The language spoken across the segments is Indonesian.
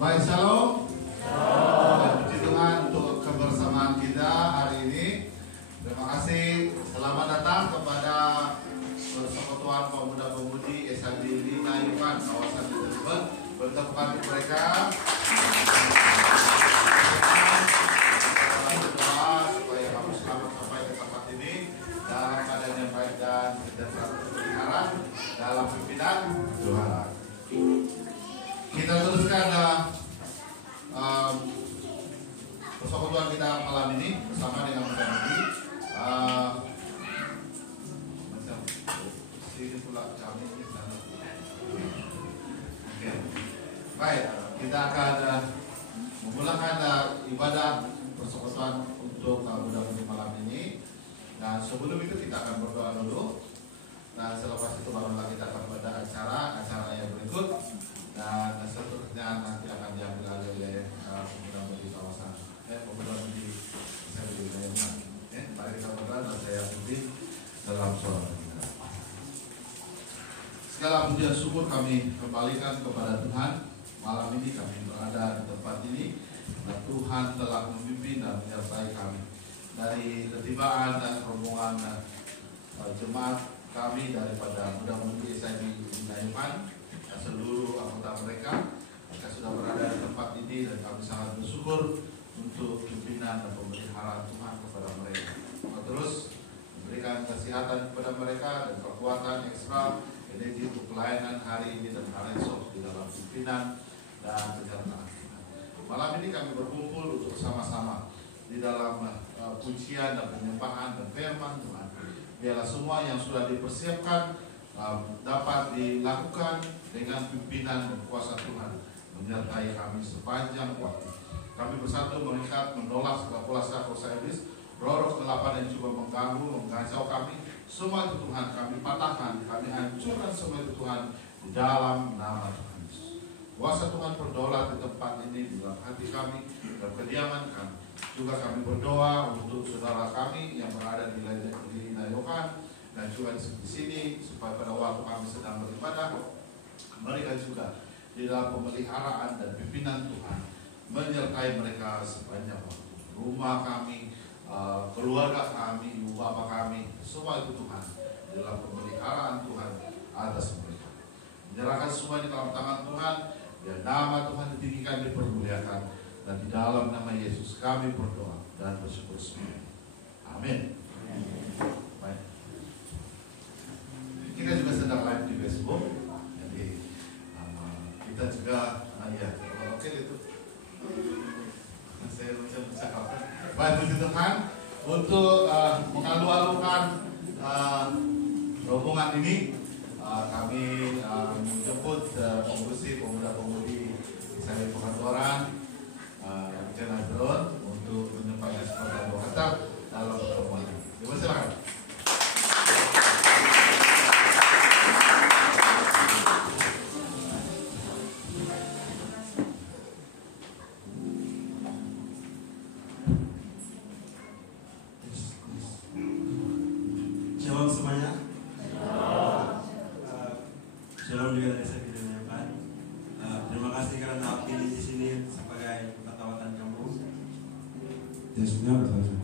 Baik, shalom. Puji Tuhan untuk kebersamaan kita hari ini. Terima kasih. Selamat datang kepada Persekutuan Pemuda-Pemudi SIB Lina Yukan, kawasan Jember. Bertepuk tangan untuk mereka. Doa supaya kamu selamat sampai ke tempat ini dalam keadaan yang baik dan sejahtera terpelihara dalam pimpinan Tuhan. Kita teruskan persekutuan kita malam ini bersama dengan Muda-Mudi. Sini pula kami di sana. Oke. Baik, kita akan memulakan ibadah persekutuan untuk Muda-Mudi malam ini. Dan sebelum itu kita akan berdoa dulu. Dan selepas itu barulah kita akan pada acara yang berikut. Dan seterusnya nanti akan diambil alih oleh Pemuda-Mudi kawasan Pemuda-Mudi saya wilayah. Mari kita berdoa dan saya pimpin dalam sholat kita. Segala puji dan syukur kami kembalikan kepada Tuhan. Malam ini kami berada di tempat ini dan Tuhan telah memimpin dan menyertai kami dari ketibaan dan rombongan jemaat kami daripada Muda-Mudi SIB Lina seluruh anggota mereka sudah berada di tempat ini dan kami sangat bersyukur untuk pimpinan dan pemeliharaan Tuhan kepada mereka. Terus memberikan kesehatan kepada mereka dan kekuatan ekstra energi untuk pelayanan hari ini dan hari esok di dalam pimpinan dan kesejahteraan Tuhan. Malam ini kami berkumpul untuk sama-sama di dalam pujian dan penyembahan dan firman Tuhan. Biarlah semua yang sudah dipersiapkan dapat dilakukan dengan pimpinan dan kuasa Tuhan menyertai kami sepanjang waktu. Kami bersatu mengikat menolak segala kuasa iblis, roh kegelapan yang coba mengganggu, mengacau kami. Semua itu Tuhan kami patahkan, kami hancurkan semua itu Tuhan di dalam nama Tuhan Yesus. Kuasa Tuhan berdaulat di tempat ini, di dalam hati kami dan kediaman kami. Juga kami berdoa untuk saudara kami yang berada di Lina Yukan dan juga di sini supaya pada waktu kami sedang beribadah mereka juga di dalam pemeliharaan dan pimpinan Tuhan menyertai mereka sepanjang waktu. Rumah kami, keluarga kami, ibu bapak kami, semua itu Tuhan di dalam pemeliharaan Tuhan atas mereka. Menyerahkan semua di dalam tangan Tuhan, biar nama Tuhan ditinggikan, dipermuliakan, dan di dalam nama Yesus kami berdoa dan bersyukur semua. Amin. Baik. Kita juga sedang live di Facebook, jadi kita juga oke itu. Saya bercakap. Baik, puji Tuhan untuk mengalu-alukan rombongan ini. Kami menjemput pengurusi pemuda-pemudi saya Pengantoran Rencana Drone untuk menyampaikan sepatah doa kata dalam pertemuan ini. Silakan. Shalom semuanya. Shalom juga dari saya Lina Yukan. Terima kasih karena pilih di sini sebagai ketawatan kamu. Yesusnya betul.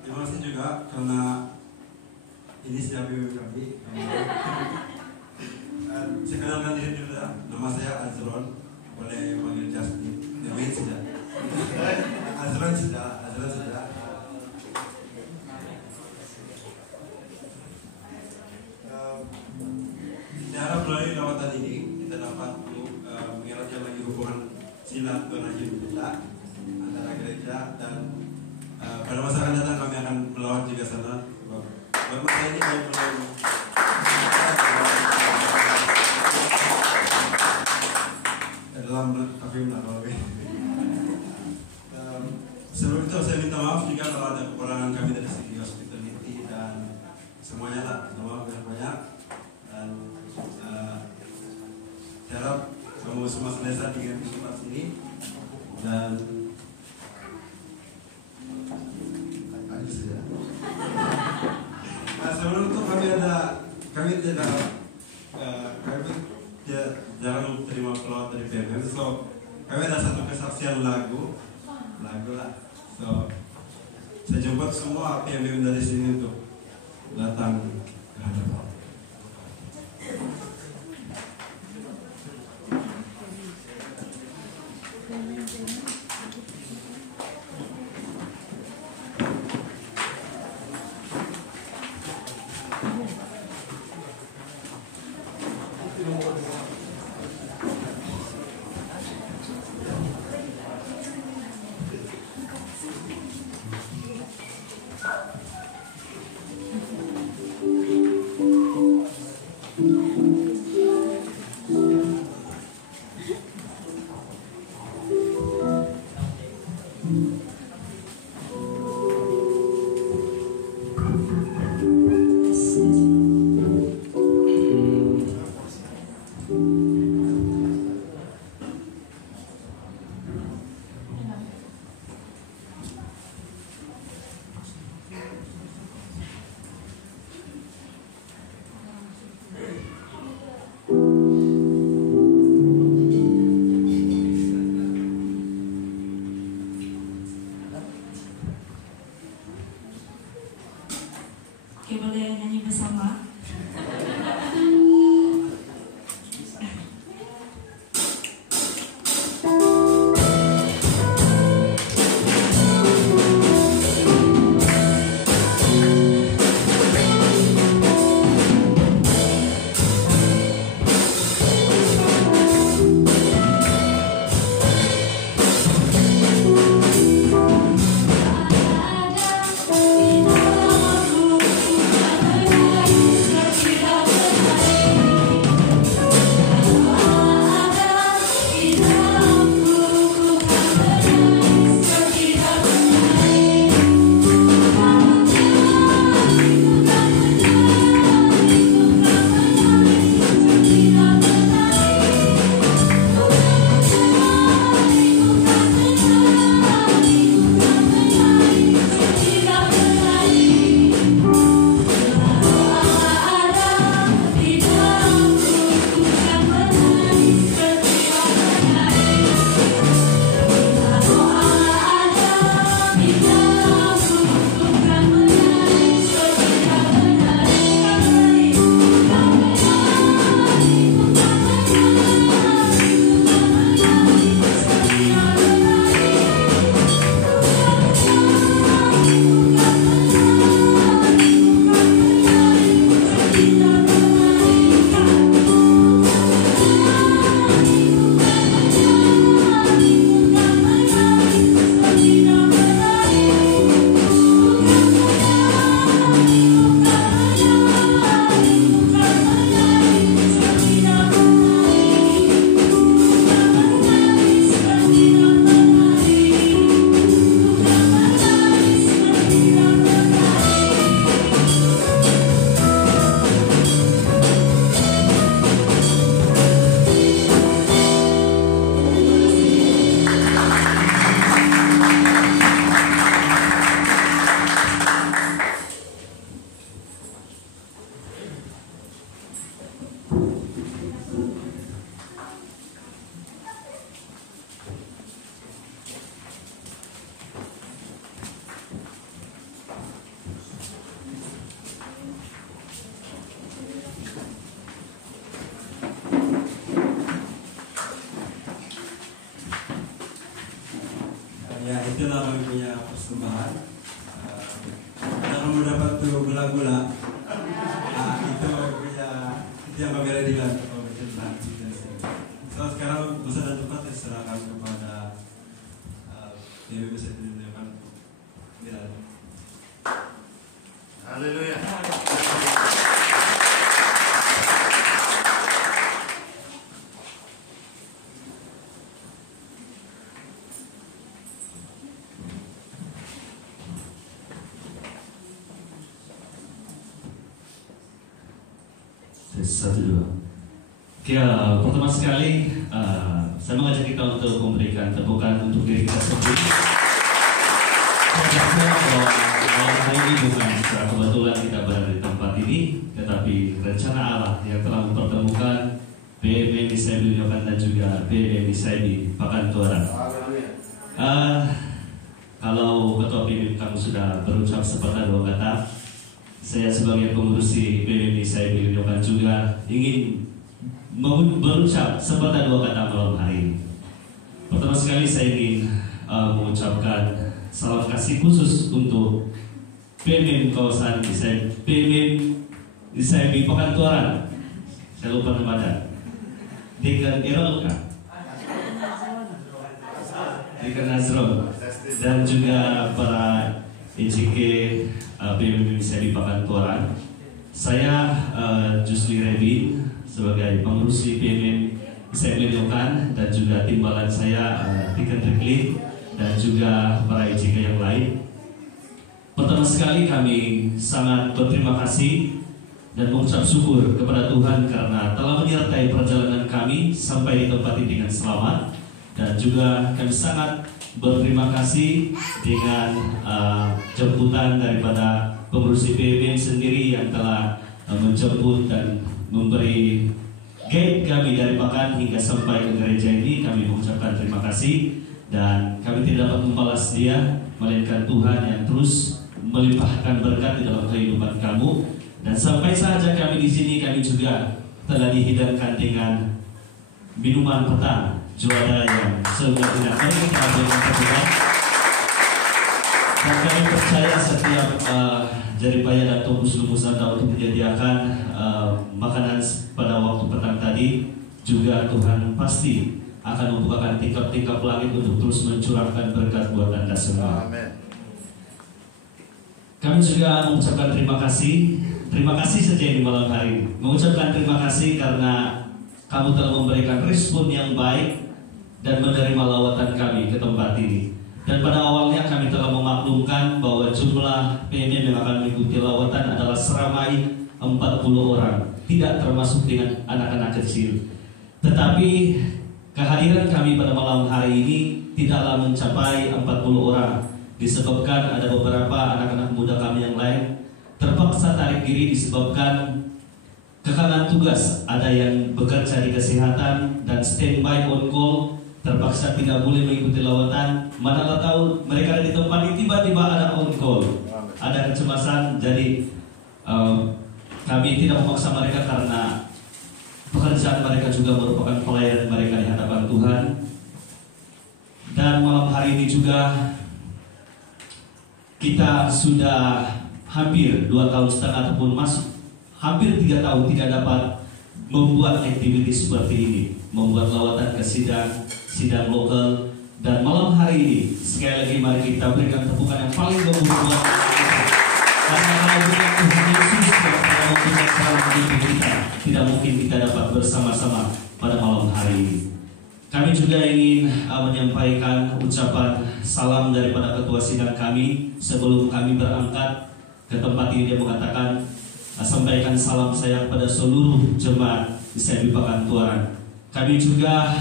Terima kasih juga karena ini sudah bimbing kami. Saya kenalkan diri dulu ya. Nama saya Azron. Boleh panggil Justin. Demi sudah. Azron sudah. Harap melalui lawatan ini kita dapat mengeratkan lagi hubungan silaturahim kita antara gereja dan pada masa akan datang kami akan melawat juga sana. Buat masa ini kami mulai dalam kafir nakal. Sebelum itu saya minta maaf jika kalau ada kekurangan kami dari segi hospitality dan semuanya lah, maaf banyak dan saya harap kamu semua selesai dengan tempat ini dan sebelum itu kami jarang terima pelawat dari PMM, so kami ada satu kesaksian lagu lah. So saya jemput semua PMM dari sini untuk datang ke hadapan. Oke, boleh nyanyi bersama? Ya, itulah kami punya persembahan. Kita mau dapat tuh gula-gula. Itu yang kami ready-kan. So sekarang dosa dan tempat diserahkan kepada Dewi bisa ditunjukkan. Haleluya. Satu dua. Oke, pertama sekali saya mengajak kita untuk memberikan tepukan untuk diri kita sendiri. Saya bahwa hari ini bukan secara kebetulan kita berada di tempat ini, tetapi rencana Allah yang telah mempertemukan PMM ISIB Lyokan dan juga PMM ISIB Pakantuaran. Kalau Ketua PMM kamu sudah berucap sepatah dua kata, saya sebagai pengurus PMM ISIB Lyokan juga ingin berucap sepatah dua kata malam hari ini. Pertama sekali saya ingin mengucapkan salam kasih khusus untuk PMM kawasan PMM ISIB Pakantuaran. Saya lupa namanya. Dekan Erol kan? Dekan Nazron dan juga para IJK PMM ISIB Pakantuaran. Saya Jusli Revin sebagai pengurus PMM ISIB Lyokan dan juga timbalan saya Dekan Riklin dan juga para IJK yang lain. Pertama sekali kami sangat berterima kasih dan mengucap syukur kepada Tuhan karena telah menyertai perjalanan kami sampai di tempat ini dengan selamat. Dan juga kami sangat berterima kasih dengan jemputan daripada pengurus PMM sendiri yang telah menjemput dan memberi guide kami dari Pakan hingga sampai ke gereja ini. Kami mengucapkan terima kasih dan kami tidak dapat membalas dia, melainkan Tuhan yang terus melimpahkan berkat di dalam kehidupan kamu. Dan sampai saja kami di sini, kami juga telah dihidangkan dengan minuman petang juara yang sebenarnya kami dengan Tuhan. Dan kami percaya setiap jeripaya dan Tukus Lumus Anda untuk menyediakan makanan pada waktu petang tadi, juga Tuhan pasti akan membukakan tingkap-tingkap langit untuk terus mencurahkan berkat buat Anda semua. Amin. Kami juga mengucapkan terima kasih saja di malam hari ini. Mengucapkan terima kasih karena kamu telah memberikan respon yang baik dan menerima lawatan kami ke tempat ini. Dan pada awalnya kami telah memaklumkan bahwa jumlah PMM yang akan mengikuti lawatan adalah seramai 40 orang, tidak termasuk dengan anak-anak kecil. Tetapi kehadiran kami pada malam hari ini tidaklah mencapai 40 orang, disebabkan ada beberapa anak-anak muda kami yang lain terpaksa tarik diri disebabkan kekalan tugas. Ada yang bekerja di kesehatan dan standby on call, terpaksa tidak boleh mengikuti lawatan. Mana tahu mereka ada di tempat ini tiba-tiba ada on call, ada kecemasan. Jadi kami tidak memaksa mereka karena pekerjaan mereka juga merupakan pelayanan mereka di hadapan Tuhan. Dan malam hari ini juga kita sudah hampir 2,5 tahun ataupun masuk hampir 3 tahun tidak dapat membuat aktivitas seperti ini, membuat lawatan ke sidang lokal. Dan malam hari ini sekali lagi mari kita berikan tepukan yang paling bagus buat karena kalau bukan Tuhan Yesus yang telah memberikan salam hidup kita, tidak mungkin kita dapat bersama-sama pada malam hari ini. Kami juga ingin menyampaikan ucapan salam daripada ketua sidang kami sebelum kami berangkat ke tempat ini. Dia mengatakan, sampaikan salam saya kepada seluruh jemaat ISIB Pakantuaran. Kami juga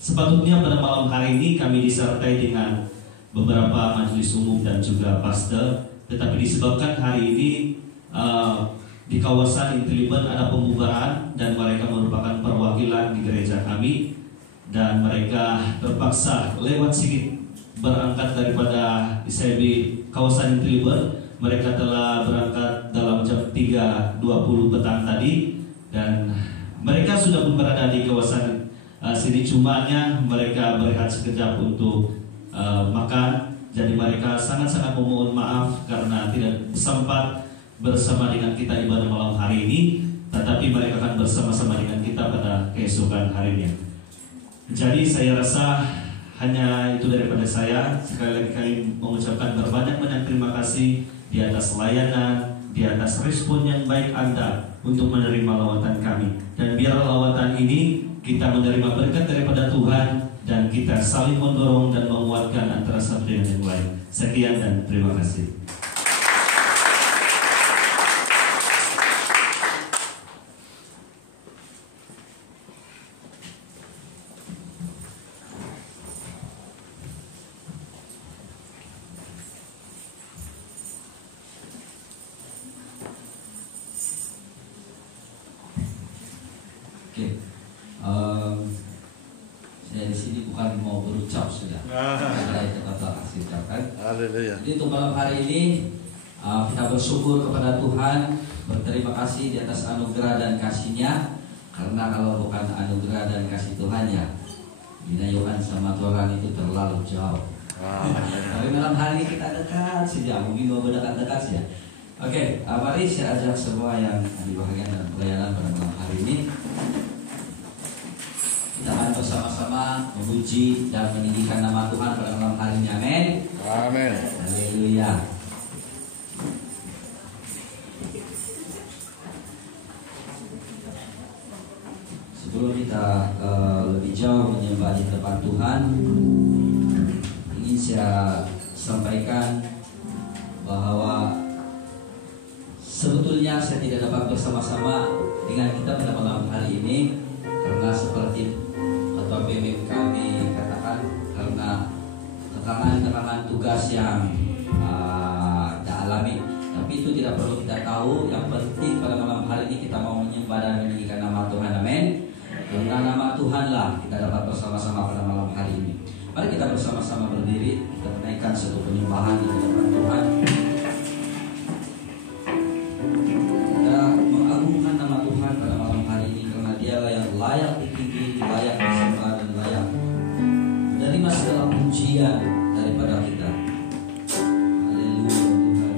sepatutnya pada malam hari ini kami disertai dengan beberapa majelis umum dan juga pastor, tetapi disebabkan hari ini di kawasan Inteliben ada pembubaran dan mereka merupakan perwakilan di gereja kami, dan mereka terpaksa lewat sedikit berangkat daripada ISIB kawasan Inteliben. Mereka telah berangkat dalam jam 3.20 petang tadi, dan mereka sudah berada di kawasan sini. Cumanya mereka berehat sekejap untuk makan. Jadi mereka sangat-sangat memohon maaf karena tidak sempat bersama dengan kita ibadah malam hari ini, tetapi mereka akan bersama-sama dengan kita pada keesokan harinya. Jadi saya rasa hanya itu daripada saya. Sekali lagi kami mengucapkan berbanyak-banyak terima kasih di atas layanan, di atas respon yang baik Anda untuk menerima lawatan kami. Dan biar lawatan ini kita menerima berkat daripada Tuhan dan kita saling mendorong dan menguatkan antara satu dengan yang lain. Sekian dan terima kasih. Oke. Saya di sini bukan mau berucap sudah. Ada yang kata kasih ucapkan. Haleluya. Jadi untuk malam hari ini kita bersyukur kepada Tuhan, berterima kasih di atas anugerah dan kasih-Nya. Karena kalau bukan anugerah dan kasih Tuhan ya, Yohan sama Tuhan itu terlalu jauh. Tapi malam hari ini kita dekat saja, mungkin mau berdekat-dekat saja. Oke, mari saya ajak semua yang di bahagian dalam pelayanan pada malam hari ini. Kita akan bersama-sama memuji dan meninggikan nama Tuhan pada malam hari ini. Amin. Amin. Haleluya. Sebelum kita lebih jauh menyembah di tempat Tuhan, ingin saya sampaikan bahwa sebetulnya saya tidak dapat bersama-sama dengan kita pada malam hari ini karena seperti Ketua PMM kami katakan, karena tekanan tugas yang kita alami. Tapi itu tidak perlu kita tahu. Yang penting pada malam hari ini kita mau menyembah dan meninggikan nama Tuhan. Amin. Karena nama Tuhanlah kita dapat bersama-sama pada malam hari ini. Mari kita bersama-sama berdiri, kita menaikkan satu penyembahan di hadapan Tuhan. Kita mengagungkan nama Tuhan pada malam hari ini karena Dialah yang layak ditinggi, layak disembah dan layak menerima segala pujian daripada kita. Haleluya Tuhan.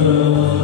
Alam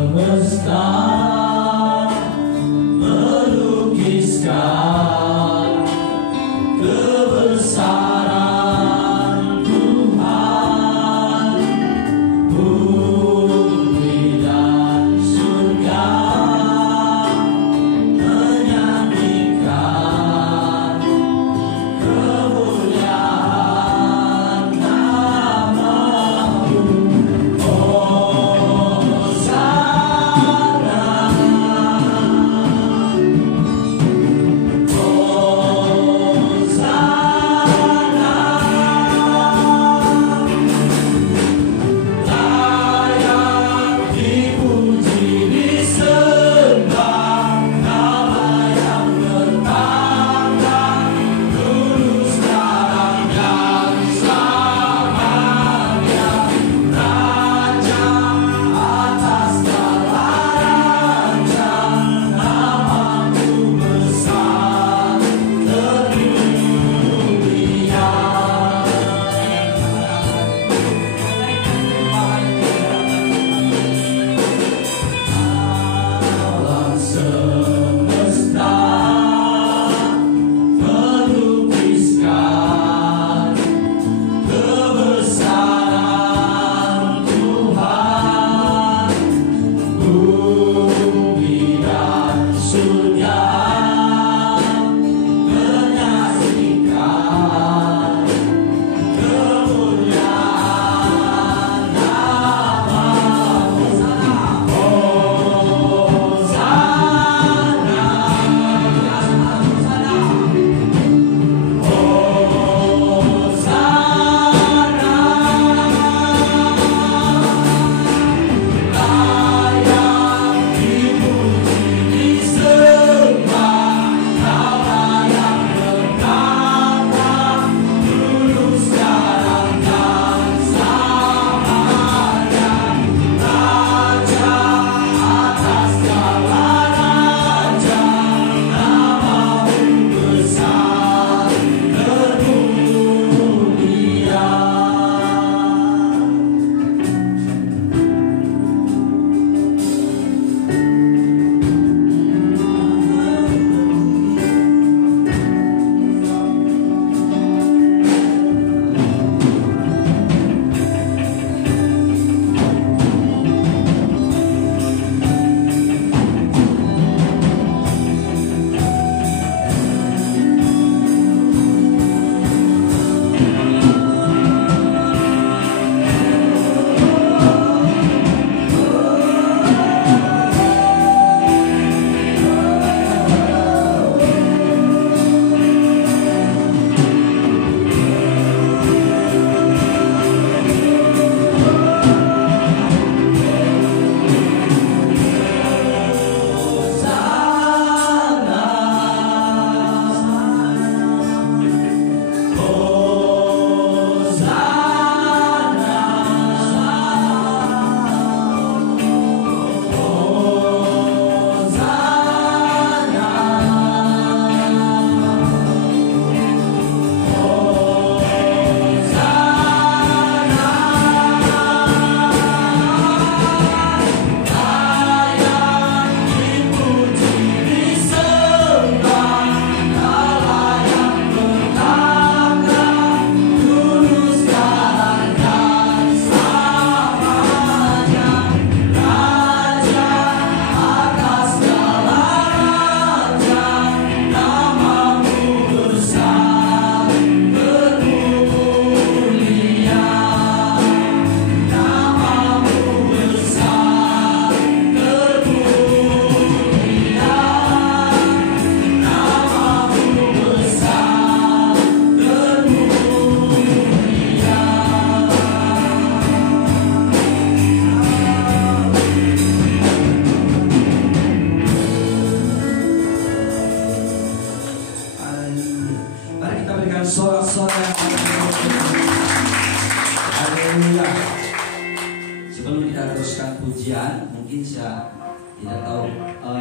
pujian, mungkin saya tidak tahu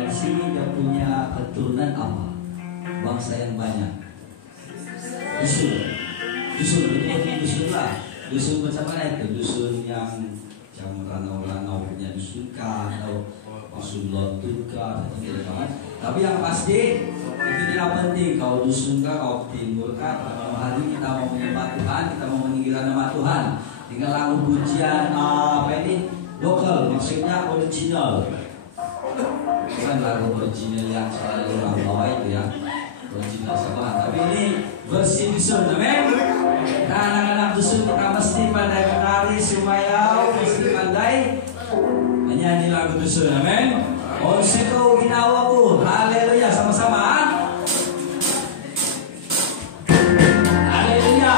di sini dia punya keturunan apa, bangsa yang banyak. Dusun betul-betul dusun lah. Dusun macam mana itu? Dusun yang jam ranau-ranau punya dusun kah atau dusun lontut kah atau tidak banget. Tapi yang pasti itu tidak penting. Kau dusun kah, kau timur kah. Malam hari kita mau menyembah Tuhan, kita mau meninggikan nama Tuhan. Tinggal lagu pujian apa ini? Lokal, maksudnya original. Bukan lagu original yang selalu orang bawa itu ya. Original sama. Tapi ini versi dusun, amin. Nah, anak-anak dusun kita mesti pandai menari sumayau, mesti pandai menyanyi lagu dusun, amin. Onseko ginawaku, haleluya sama-sama. Haleluya.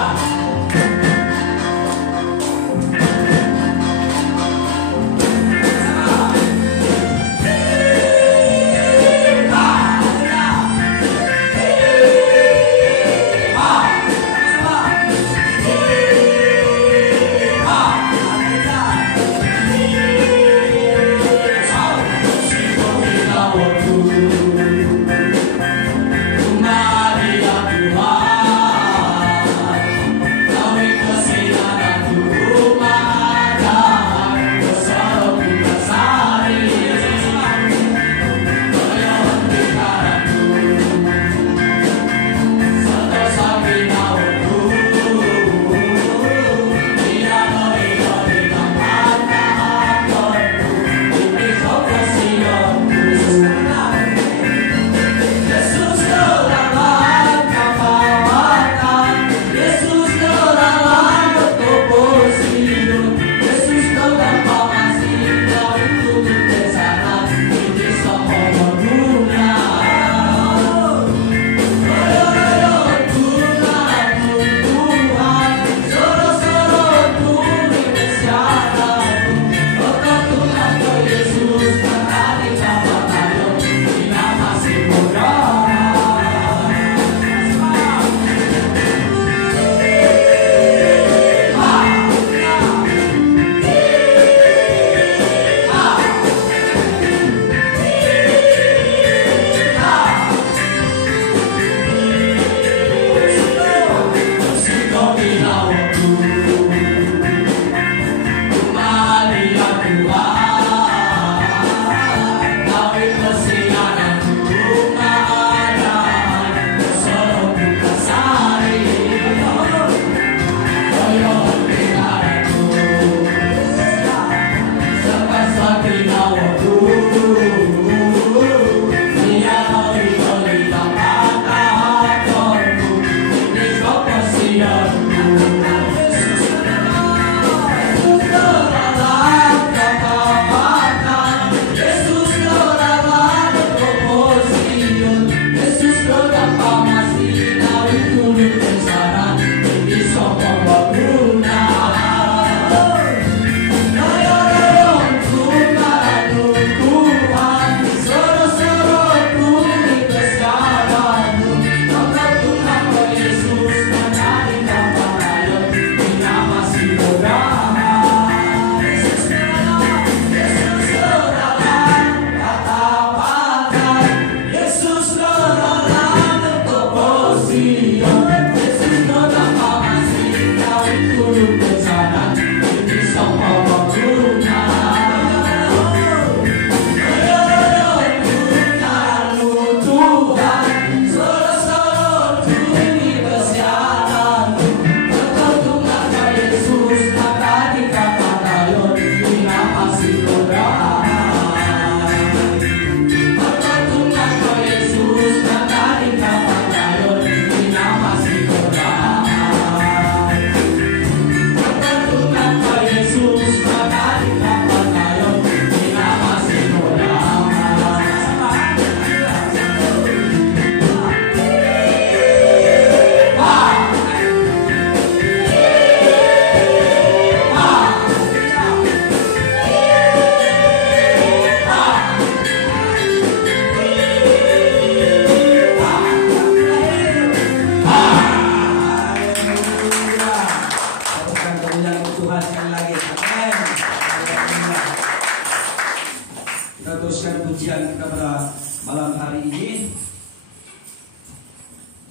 pujian kita pada malam hari ini.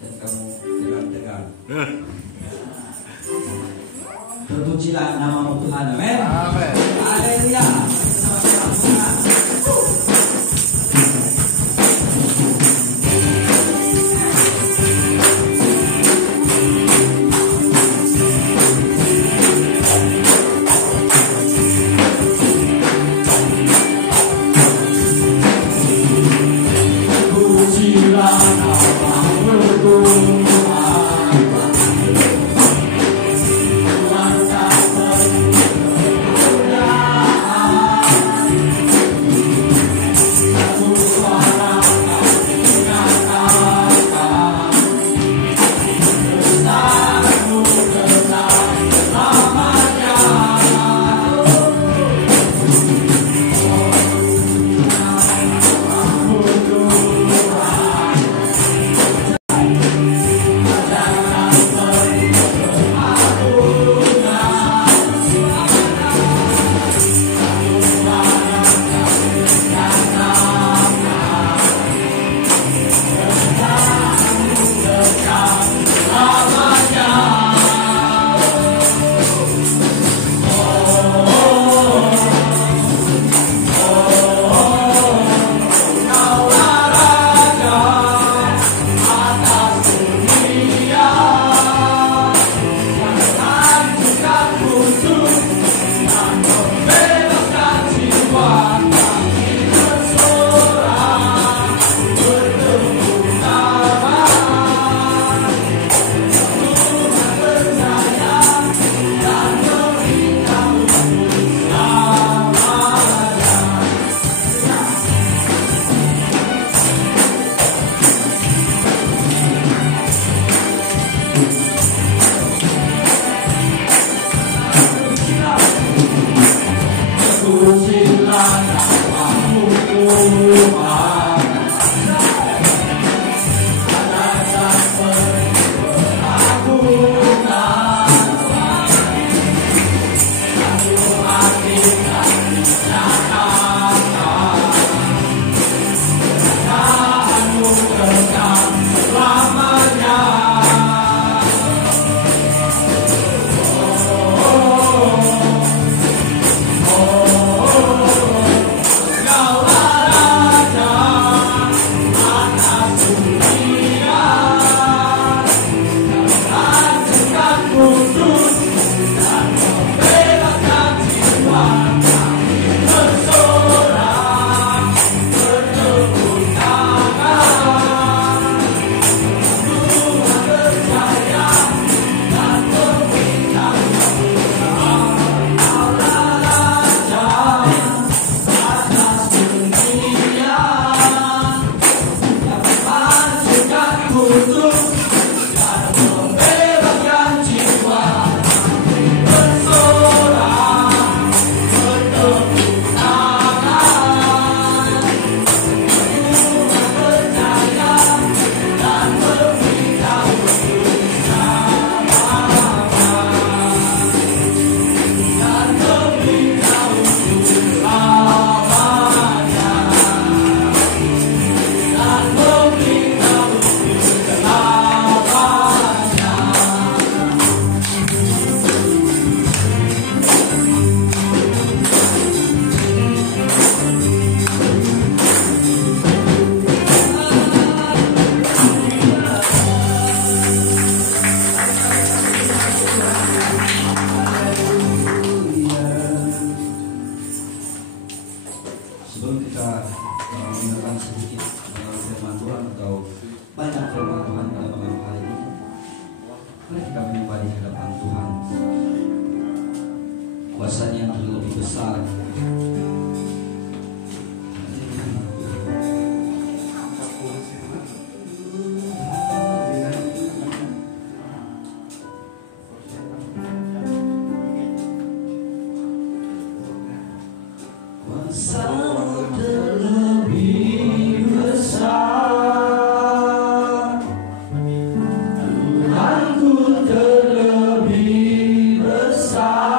Dan kamu tegang-tegang. Terpujilah nama Tuhan. Amin. Amin. Haleluya. Kuasanya yang lebih besar. Tuhanku terlebih besar.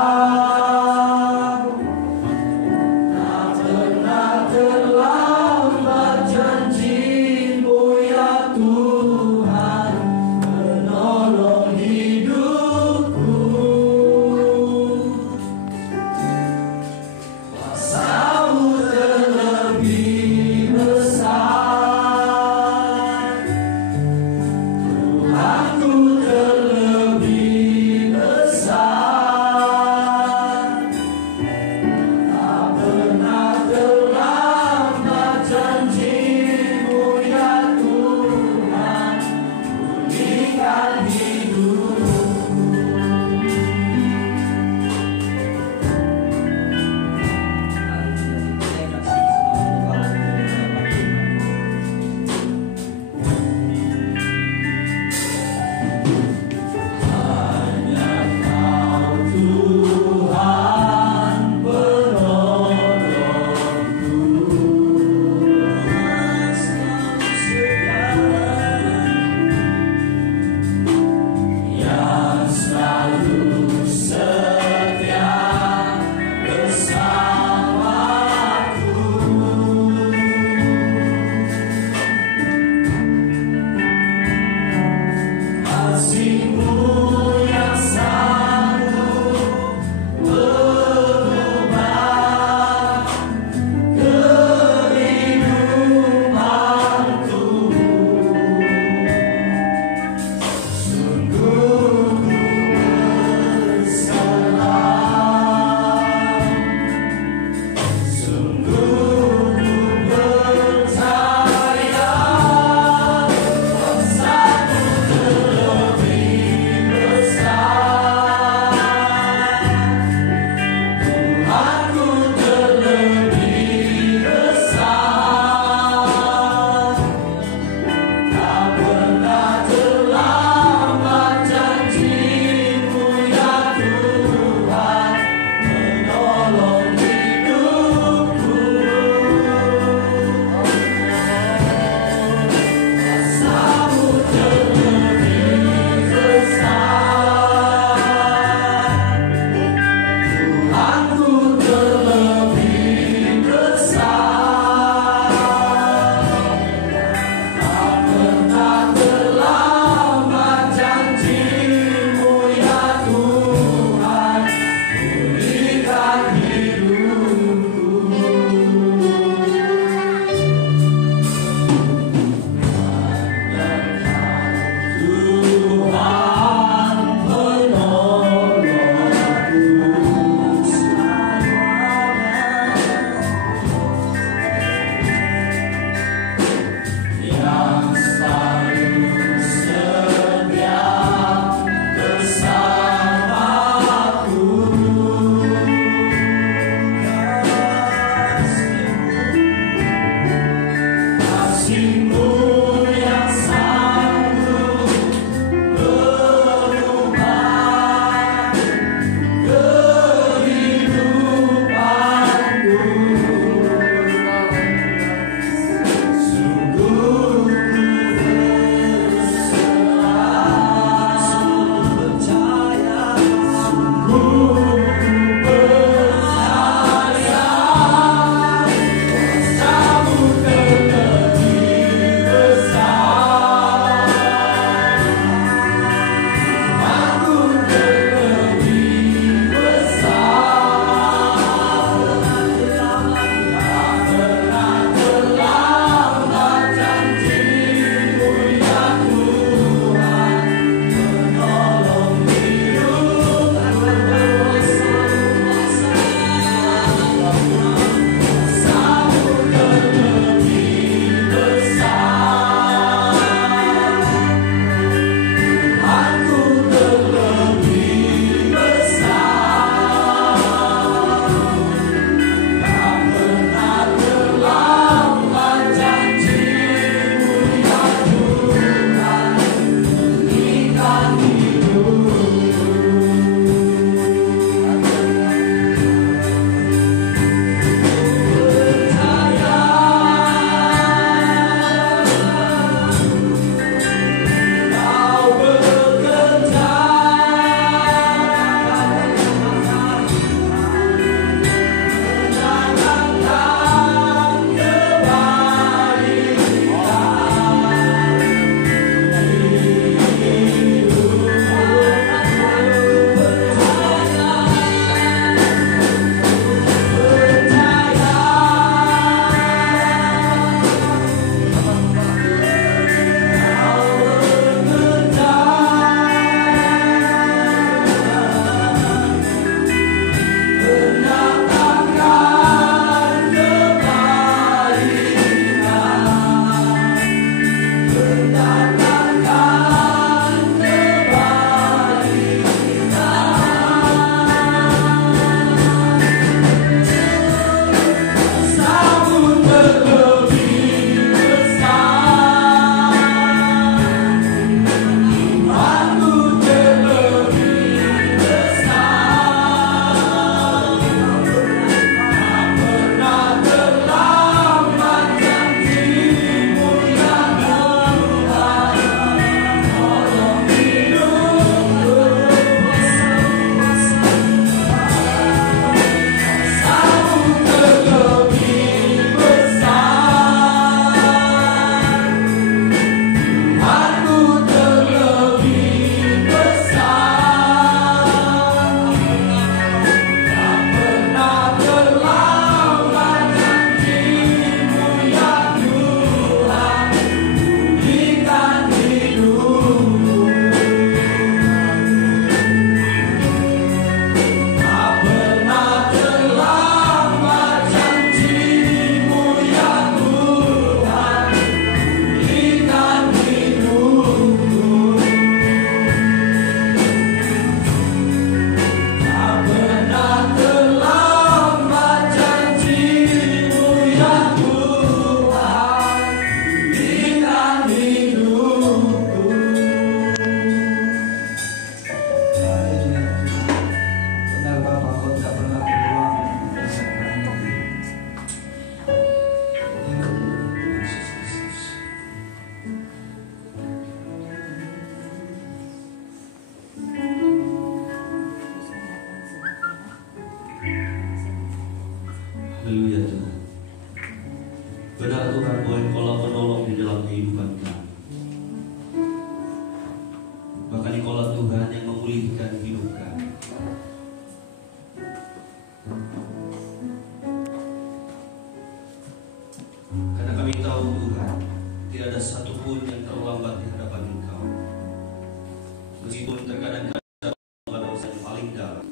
paling dalam.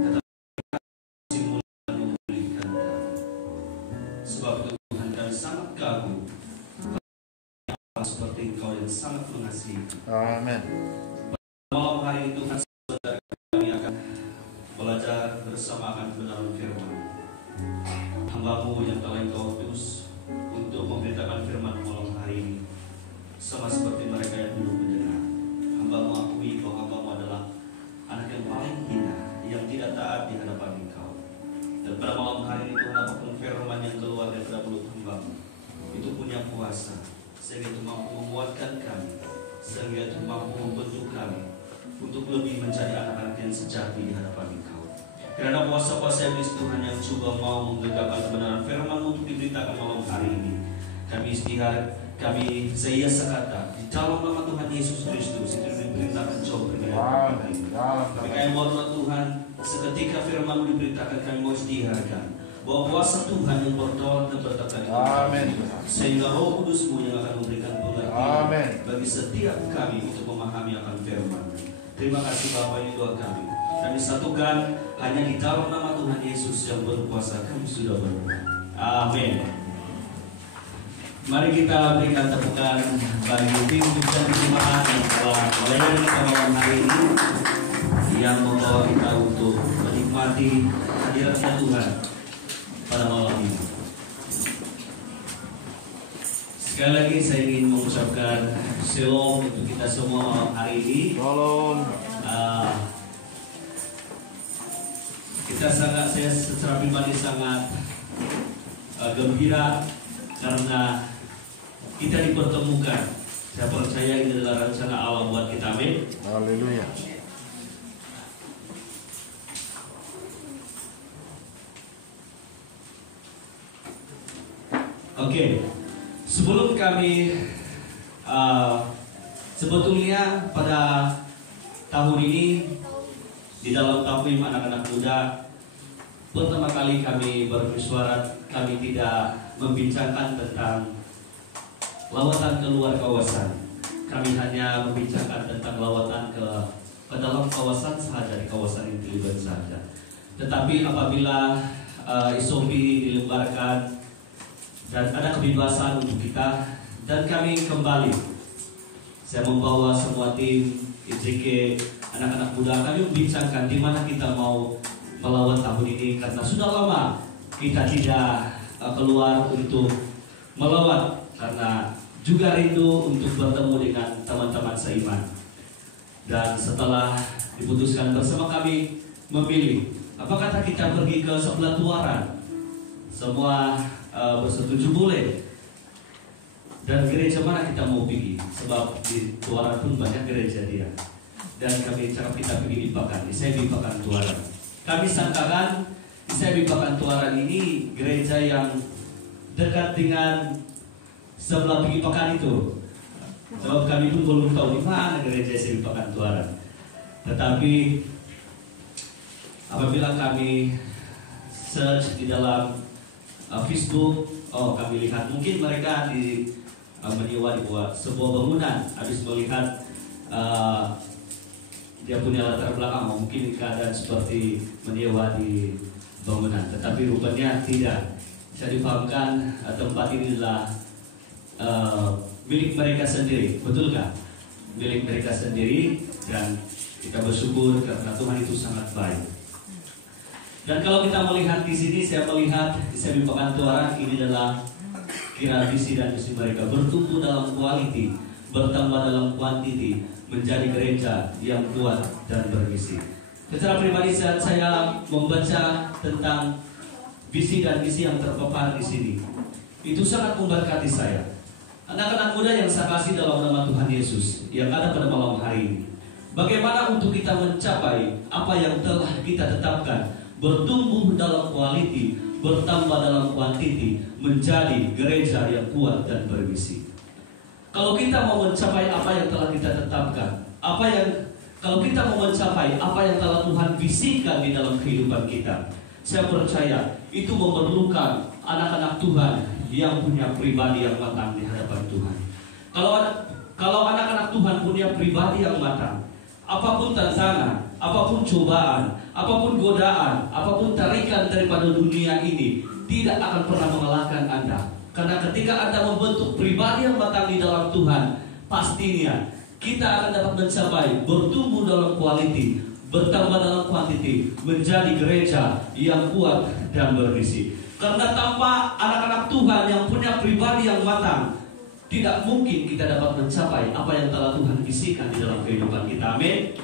Tetapi kami mulai memulihkan kami. Sebab itu Tuhan, kami sangat kagum seperti Engkau yang sangat mengasihi. Amin. Malam hari ini Tuhan, saudara kami akan belajar bersama akan kebenaran firman. Hamba-Mu yang telah Engkau utus untuk memberitakan firman malam hari ini, sama seperti mereka yang dulu mendengar. Hamba-Mu akui bahwa hamba-Mu adalah anak yang paling hina, yang tidak taat di hadapan Engkau. Dan pada malam hari ini Tuhan, apapun firman yang keluar daripada mulut hamba-Mu itu punya kuasa, sehingga itu mampu menguatkan kami, sehingga itu mampu membentuk kami untuk lebih menjadi anak-anak yang sejati di hadapan Engkau. Karena kuasa-kuasa iblis Tuhan yang coba mau menggagalkan kebenaran firman untuk diberitakan malam hari ini, kami istihar, kami seiasa kata di dalam nama Tuhan Yesus Kristus itu diberitakan jauh berbeda. Kami kaya mohonlah Tuhan, seketika firman diberitakan kami mau istiharkan bahwa kuasa Tuhan yang berdaulat dan berkata itu, sehingga Roh Kudus-Mu yang akan memberikan pengertian bagi setiap kami untuk memahami akan firman. Terima kasih Bapa, ini doa kami. Kami satukan hanya di dalam nama Tuhan Yesus yang berkuasa, kami sudah berdoa. Amin. Mari kita berikan tepukan bagi tim dan jemaat yang telah melayani kita malam hari ini, yang membawa kita untuk menikmati hadiratnya Tuhan pada malam ini. Sekali lagi saya ingin mengucapkan shalom untuk kita semua malam hari ini. Shalom. Saya secara pribadi sangat gembira karena kita dipertemukan. Saya percaya ini adalah rencana Allah buat kita. Amin. Haleluya. Oke. Sebelum kami sebetulnya pada tahun ini di dalam takvim anak-anak muda pertama kali kami bersuara, kami tidak membincangkan tentang lawatan keluar kawasan. Kami hanya membincangkan tentang lawatan ke dalam kawasan saja, di kawasan Intelliben saja. Tetapi apabila SOP dilemparkan dan ada kebebasan untuk kita, dan kami kembali, saya membawa semua tim IJK anak-anak muda, kami membincangkan di mana kita mau melawat tahun ini, karena sudah lama kita tidak keluar untuk melawat, karena juga rindu untuk bertemu dengan teman-teman seiman. Dan setelah diputuskan bersama kami memilih, apa kata kita pergi ke sebelah Tuaran, semua bersetuju boleh. Dan gereja mana kita mau pergi, sebab di Tuaran pun banyak gereja dia. Dan kami cakap kita pergi di Pakan, saya di Pakan Tuaran. Kami sangkakan saya di Pakan Tuaran ini gereja yang dekat dengan sebelah pergi Pakan itu. Sebab kami pun belum tahu di mana gereja saya di Pakan Tuaran. Tetapi apabila kami search di dalam Facebook, kami lihat mungkin mereka menyewa di sebuah bangunan. Habis melihat dia punya latar belakang, mungkin keadaan seperti menyewa di bangunan. Tetapi rupanya tidak. Saya dipahamkan tempat ini adalah milik mereka sendiri, betulkah? Milik mereka sendiri, dan kita bersyukur karena Tuhan itu sangat baik. Dan kalau kita melihat di sini, saya melihat di Pakan Tuaran ini adalah kira visi dan misi mereka bertumbuh dalam quality, bertambah dalam quantity, menjadi gereja yang kuat dan bermisi. Secara pribadi saat saya membaca tentang visi dan misi yang terpapar di sini, itu sangat memberkati saya. Anak-anak muda yang saya kasih dalam nama Tuhan Yesus yang ada pada malam hari ini, bagaimana untuk kita mencapai apa yang telah kita tetapkan, bertumbuh dalam quality, bertambah dalam quantity, menjadi gereja yang kuat dan bermisi. Kalau kita mau mencapai apa yang telah kita tetapkan, kalau kita mau mencapai apa yang telah Tuhan visikan di dalam kehidupan kita, saya percaya itu memerlukan anak-anak Tuhan yang punya pribadi yang matang di hadapan Tuhan. Kalau anak-anak Tuhan punya pribadi yang matang, apapun tantangan, apapun cobaan, apapun godaan, apapun tarikan daripada dunia ini tidak akan pernah mengalahkan Anda. Karena ketika Anda membentuk pribadi yang matang di dalam Tuhan, pastinya kita akan dapat mencapai bertumbuh dalam quality, bertambah dalam quantity, menjadi gereja yang kuat dan berisi. Karena tanpa anak-anak Tuhan yang punya pribadi yang matang, tidak mungkin kita dapat mencapai apa yang telah Tuhan bisikan di dalam kehidupan kita. Amin.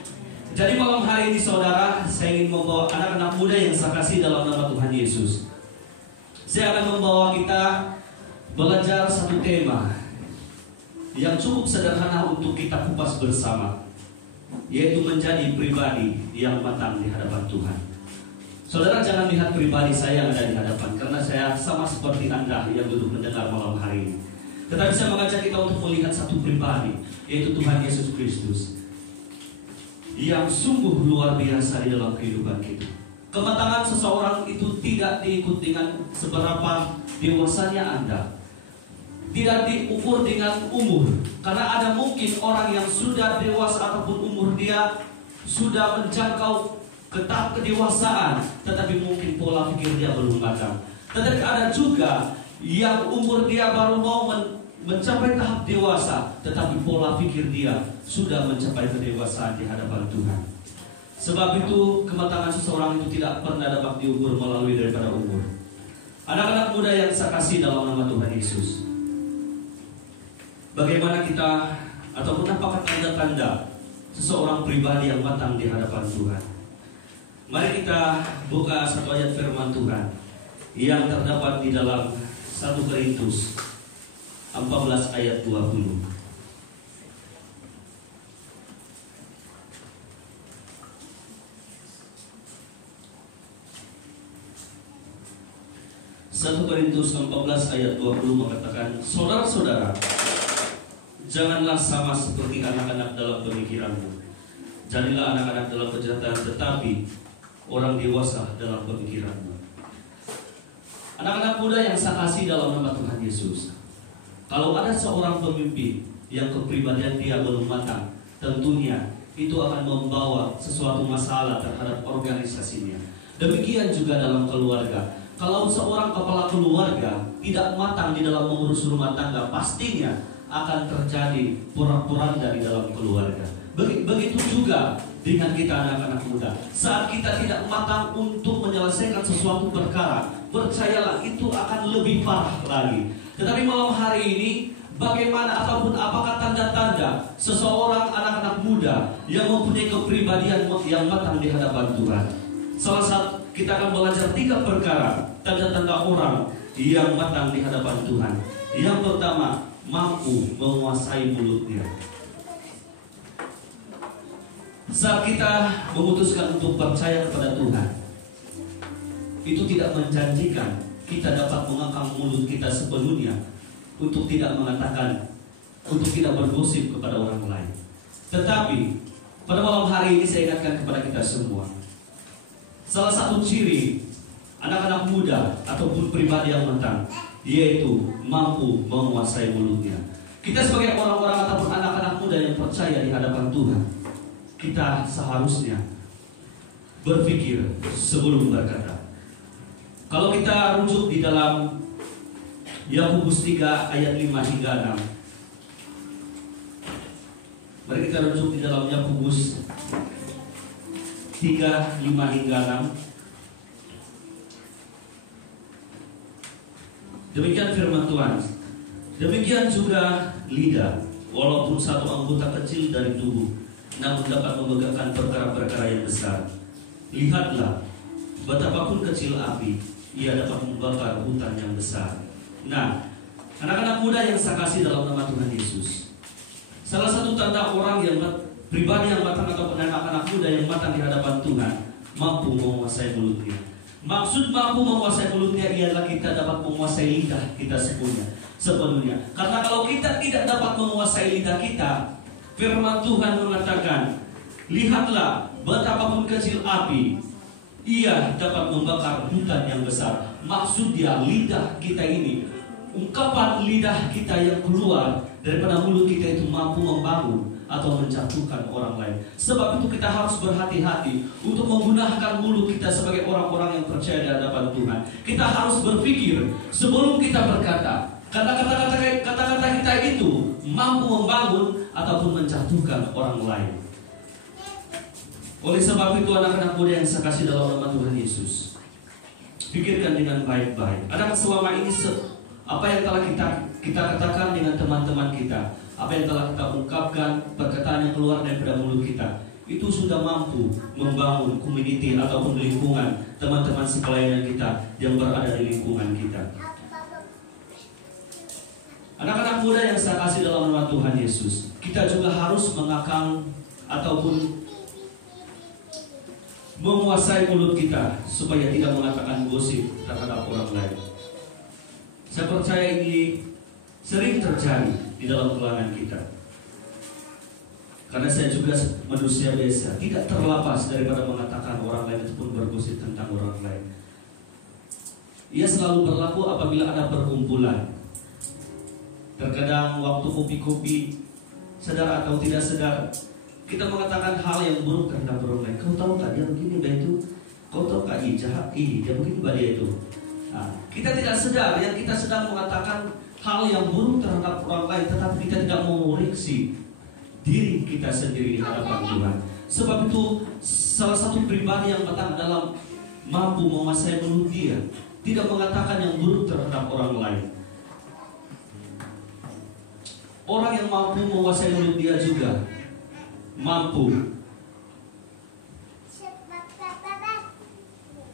Jadi malam hari ini saudara, saya ingin membawa anak-anak muda yang saya kasih dalam nama Tuhan Yesus. Saya akan membawa kita belajar satu tema yang cukup sederhana untuk kita kupas bersama, yaitu menjadi pribadi yang matang di hadapan Tuhan. Saudara, jangan lihat pribadi saya yang ada di hadapan, karena saya sama seperti Anda yang duduk mendengar malam hari ini. Tetapi saya mengajak kita untuk melihat satu pribadi, yaitu Tuhan Yesus Kristus, yang sungguh luar biasa di dalam kehidupan kita. Kematangan seseorang itu tidak diikut dengan seberapa dewasanya Anda, tidak diukur dengan umur. Karena ada mungkin orang yang sudah dewasa ataupun umur dia sudah menjangkau ke tahap kedewasaan, tetapi mungkin pola pikir dia belum matang. Tetapi ada juga yang umur dia baru mau mencapai tahap dewasa, tetapi pola pikir dia sudah mencapai kedewasaan di hadapan Tuhan. Sebab itu kematangan seseorang itu tidak pernah dapat diukur melalui daripada umur. Anak-anak muda yang saya kasih dalam nama Tuhan Yesus, bagaimana kita ataupun apakah tanda-tanda seseorang pribadi yang matang di hadapan Tuhan? Mari kita buka satu ayat firman Tuhan yang terdapat di dalam 1 Korintus 14 ayat 20. 1 Korintus 14 ayat 20 mengatakan, saudara-saudara, janganlah sama seperti anak-anak dalam pemikiranmu. Jadilah anak-anak dalam kejahatan, tetapi orang dewasa dalam pemikiranmu. Anak-anak muda yang saya kasih dalam nama Tuhan Yesus, kalau ada seorang pemimpin yang kepribadian dia belum matang, tentunya itu akan membawa sesuatu masalah terhadap organisasinya. Demikian juga dalam keluarga. Kalau seorang kepala keluarga tidak matang di dalam mengurus rumah tangga, pastinya akan terjadi porak-poranda di dalam keluarga. Begitu juga dengan kita anak-anak muda. Saat kita tidak matang untuk menyelesaikan sesuatu perkara, percayalah itu akan lebih parah lagi. Tetapi malam hari ini, bagaimana ataupun apakah tanda-tanda seseorang anak-anak muda yang mempunyai kepribadian yang matang di hadapan Tuhan? Salah satu, kita akan belajar 3 perkara tanda-tanda orang yang matang di hadapan Tuhan. Yang pertama, mampu menguasai mulutnya. Saat kita memutuskan untuk percaya kepada Tuhan, itu tidak menjanjikan kita dapat mengangkat mulut kita sepenuhnya untuk tidak mengatakan, untuk tidak bergosip kepada orang lain. Tetapi pada malam hari ini saya ingatkan kepada kita semua, salah satu ciri anak-anak muda ataupun pribadi yang matang, yaitu mampu menguasai mulutnya. Kita sebagai orang-orang ataupun anak-anak muda yang percaya di hadapan Tuhan, kita seharusnya berpikir sebelum berkata. Kalau kita rujuk di dalam Yakobus 3 ayat 5 hingga 6. Mari kita rujuk di dalam Yakobus 3, 5 hingga 6. Demikian firman Tuhan. Demikian juga lidah, walaupun satu anggota kecil dari tubuh, namun dapat memegahkan perkara-perkara yang besar. Lihatlah, betapapun kecil api, ia dapat membakar hutan yang besar. Nah, anak-anak muda yang saya kasih dalam nama Tuhan Yesus, salah satu tanda orang yang pribadi yang matang ataupun anak-anak muda yang matang di hadapan Tuhan, mampu menguasai mulutnya. Maksud mampu menguasai mulutnya ialah kita dapat menguasai lidah kita sepenuhnya. Karena kalau kita tidak dapat menguasai lidah kita, firman Tuhan mengatakan, lihatlah, betapapun kecil api, ia dapat membakar hutan yang besar. Maksud dia lidah kita ini, ungkapan lidah kita yang keluar daripada mulut kita itu mampu membangun atau menjatuhkan orang lain. Sebab itu kita harus berhati-hati untuk menggunakan mulut kita sebagai orang-orang yang percaya di hadapan Tuhan. Kita harus berpikir sebelum kita berkata. Kata-kata kita itu mampu membangun ataupun menjatuhkan orang lain. Oleh sebab itu anak-anak muda yang saya kasih dalam nama Tuhan Yesus, pikirkan dengan baik-baik. Adakah selama ini apa yang telah kita katakan dengan teman-teman kita, apa yang telah kita ungkapkan, perkataan yang keluar daripada mulut kita, itu sudah mampu membangun community ataupun lingkungan teman-teman sepelayanan kita yang berada di lingkungan kita. Anak-anak muda yang saya kasih dalam nama Tuhan Yesus, kita juga harus mengakang ataupun menguasai mulut kita supaya tidak mengatakan gosip terhadap orang lain. Saya percaya ini sering terjadi di dalam kalangan kita. Karena saya juga manusia biasa, tidak terlepas daripada mengatakan orang lain ataupun bergosip tentang orang lain. Ia selalu berlaku apabila ada perkumpulan. Terkadang waktu kopi-kopi, sadar atau tidak sadar, kita mengatakan hal yang buruk terhadap orang lain. Kau tahu tak dia begini, dia itu. Kau tahu tak dia jahat ini, dia begini, dia itu. Nah, kita tidak sadar yang kita sedang mengatakan hal yang buruk terhadap orang lain, tetapi kita tidak mau mengoreksi diri kita sendiri di hadapan Tuhan. Sebab itu salah satu pribadi yang matang dalam mampu menguasai mulut dia, tidak mengatakan yang buruk terhadap orang lain. Orang yang mampu menguasai mulut dia juga mampu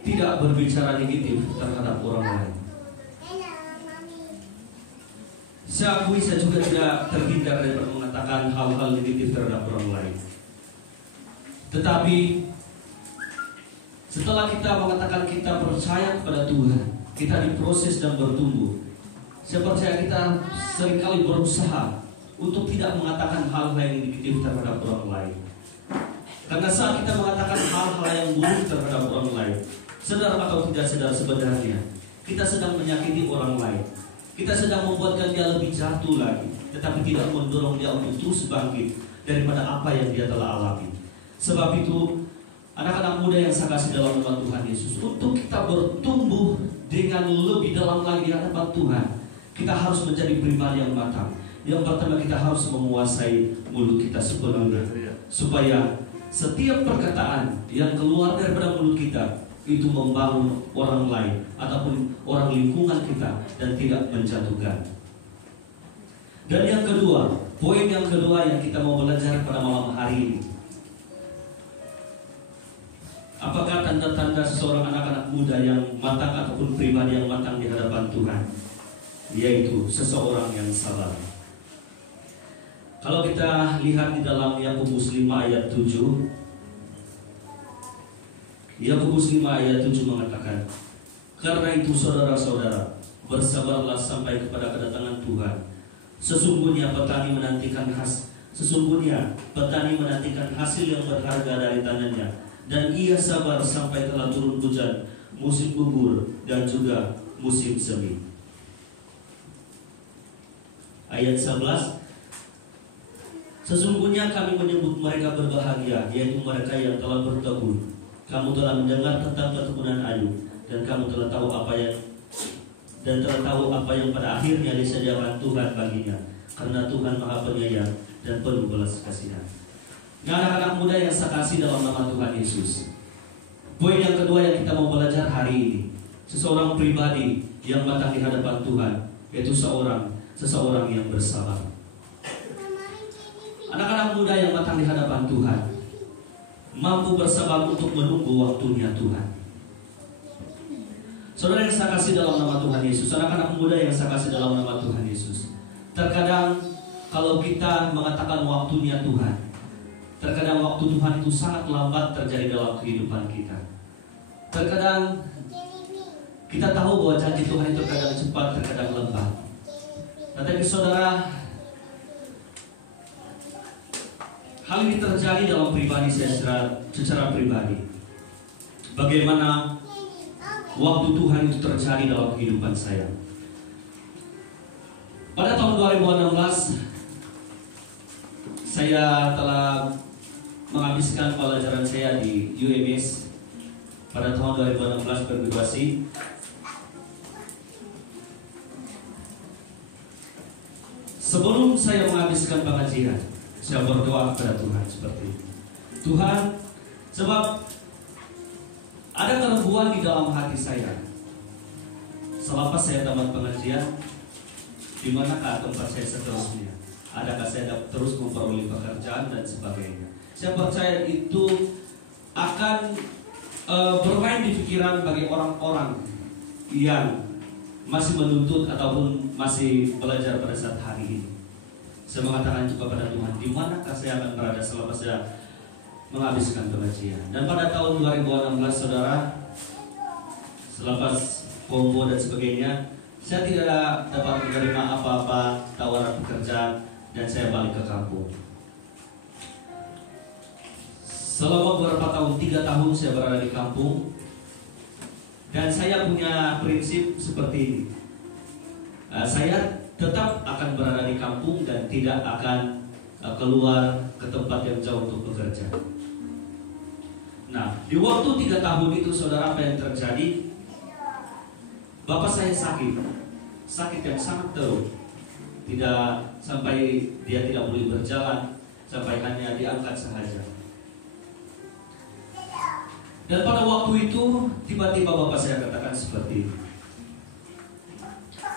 tidak berbicara negatif terhadap orang lain. Saya akui saya juga tidak terhindar dari mengatakan hal-hal negatif terhadap orang lain. Tetapi setelah kita mengatakan kita percaya kepada Tuhan, kita diproses dan bertumbuh. Saya percaya kita seringkali berusaha untuk tidak mengatakan hal-hal yang negatif terhadap orang lain. Karena saat kita mengatakan hal-hal yang buruk terhadap orang lain, sadar atau tidak sadar sebenarnya kita sedang menyakiti orang lain. Kita sedang membuatkan dia lebih jatuh lagi, tetapi tidak mendorong dia untuk terus bangkit daripada apa yang dia telah alami. Sebab itu, anak-anak muda yang saya kasih dalam nama Tuhan Yesus, untuk kita bertumbuh dengan lebih dalam lagi di hadapan Tuhan, kita harus menjadi pribadi yang matang. Yang pertama, kita harus menguasai mulut kita sepenuhnya, supaya setiap perkataan yang keluar daripada mulut kita itu membangun orang lain ataupun orang lingkungan kita dan tidak menjatuhkan. Dan yang kedua, poin yang kedua yang kita mau belajar pada malam hari ini, apakah tanda-tanda seseorang anak-anak muda yang matang ataupun pribadi yang matang di hadapan Tuhan? Yaitu seseorang yang sabar. Kalau kita lihat di dalam Yakobus 5 ayat 7, Yakobus 5 ayat 7 mengatakan, karena itu saudara-saudara, bersabarlah sampai kepada kedatangan Tuhan. Sesungguhnya petani menantikan hasil yang berharga dari tangannya, dan ia sabar sampai telah turun hujan, musim gugur dan juga musim semi. Ayat 11, sesungguhnya kami menyebut mereka berbahagia, yaitu mereka yang telah berkebun. Kamu telah mendengar tentang keturunan Ayub, dan kamu telah tahu apa yang pada akhirnya disediakan Tuhan baginya, karena Tuhan Maha Penyayang dan penuh belas kasihan. Nah, anak-anak muda yang saya kasih dalam nama Tuhan Yesus, poin yang kedua yang kita mau belajar hari ini, seseorang pribadi yang matang di hadapan Tuhan, yaitu seseorang yang bersabar. Anak-anak muda yang matang di hadapan Tuhan mampu bersabar untuk menunggu waktunya Tuhan. Saudara yang saya kasih dalam nama Tuhan Yesus, anak-anak muda yang saya kasih dalam nama Tuhan Yesus, terkadang kalau kita mengatakan waktunya Tuhan, terkadang waktu Tuhan itu sangat lambat terjadi dalam kehidupan kita. Terkadang kita tahu bahwa janji Tuhan itu terkadang cepat, terkadang lambat. Tetapi saudara, hal ini terjadi dalam pribadi saya secara pribadi. Bagaimana waktu Tuhan itu terjadi dalam kehidupan saya. Pada tahun 2016, saya telah menghabiskan pelajaran saya di UMS pada tahun 2016 berdurasi. Sebelum saya menghabiskan pengajian, saya berdoa kepada Tuhan seperti ini. Tuhan, sebab ada keraguan di dalam hati saya. Selepas saya tamat pengajian, di manakah tempat saya seterusnya? Adakah saya terus memperoleh pekerjaan dan sebagainya? Saya percaya itu akan bermain di pikiran bagi orang-orang yang masih menuntut ataupun masih belajar pada saat hari ini. Saya mengatakan juga pada Tuhan, di manakah saya akan berada selama saya menghabiskan pengajian. Dan pada tahun 2016, saudara, selepas kombo dan sebagainya, saya tidak dapat menerima apa-apa tawaran pekerjaan dan saya balik ke kampung. Selama beberapa tahun, 3 tahun saya berada di kampung, dan saya punya prinsip seperti ini. Saya tetap akan berada di kampung dan tidak akan keluar ke tempat yang jauh untuk bekerja. Nah, di waktu 3 tahun itu, saudara, apa yang terjadi? Bapak saya sakit yang sangat teruk. Tidak sampai dia tidak boleh berjalan, sampai hanya diangkat sahaja. Dan pada waktu itu tiba-tiba bapak saya katakan seperti ini,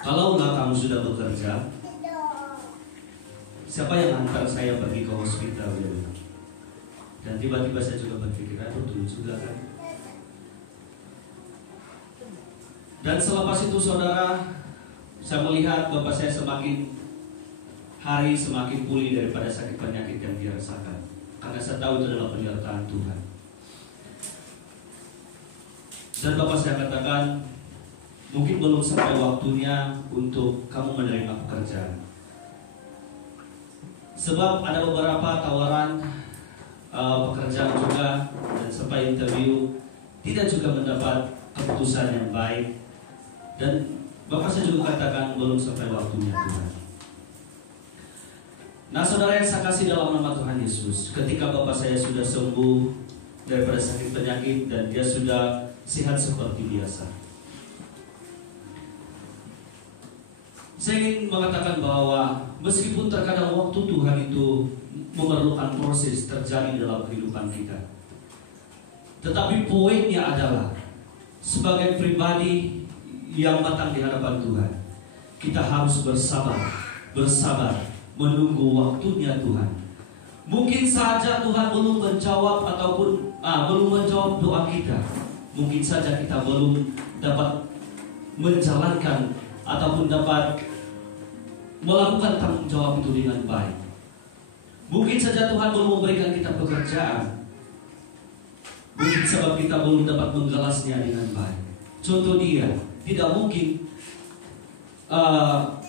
kalaulah kamu sudah bekerja, siapa yang antar saya pergi ke hospital? Dan tiba-tiba saya juga berpikir, betul juga kan. Dan selepas itu, saudara, saya melihat bapak saya semakin hari semakin pulih daripada sakit penyakit yang dia rasakan, karena saya tahu itu adalah penyertaan Tuhan. Dan bapak saya katakan, mungkin belum sampai waktunya untuk kamu menerima pekerjaan. Sebab ada beberapa tawaran pekerjaan juga, dan sampai interview tidak juga mendapat keputusan yang baik. Dan bapak saya juga katakan belum sampai waktunya Tuhan. Nah, saudara yang saya kasih dalam nama Tuhan Yesus, ketika bapak saya sudah sembuh daripada sakit penyakit dan dia sudah sehat seperti biasa, saya ingin mengatakan bahwa meskipun terkadang waktu Tuhan itu memerlukan proses terjadi dalam kehidupan kita, tetapi poinnya adalah sebagai pribadi yang matang di hadapan Tuhan, kita harus bersabar menunggu waktunya Tuhan. Mungkin saja Tuhan belum menjawab ataupun belum menjawab doa kita. Mungkin saja kita belum dapat menjalankan ataupun dapat melakukan tanggung jawab itu dengan baik. Mungkin saja Tuhan belum memberikan kita pekerjaan. Mungkin sebab kita belum dapat menggalasnya dengan baik. Contoh dia, tidak mungkin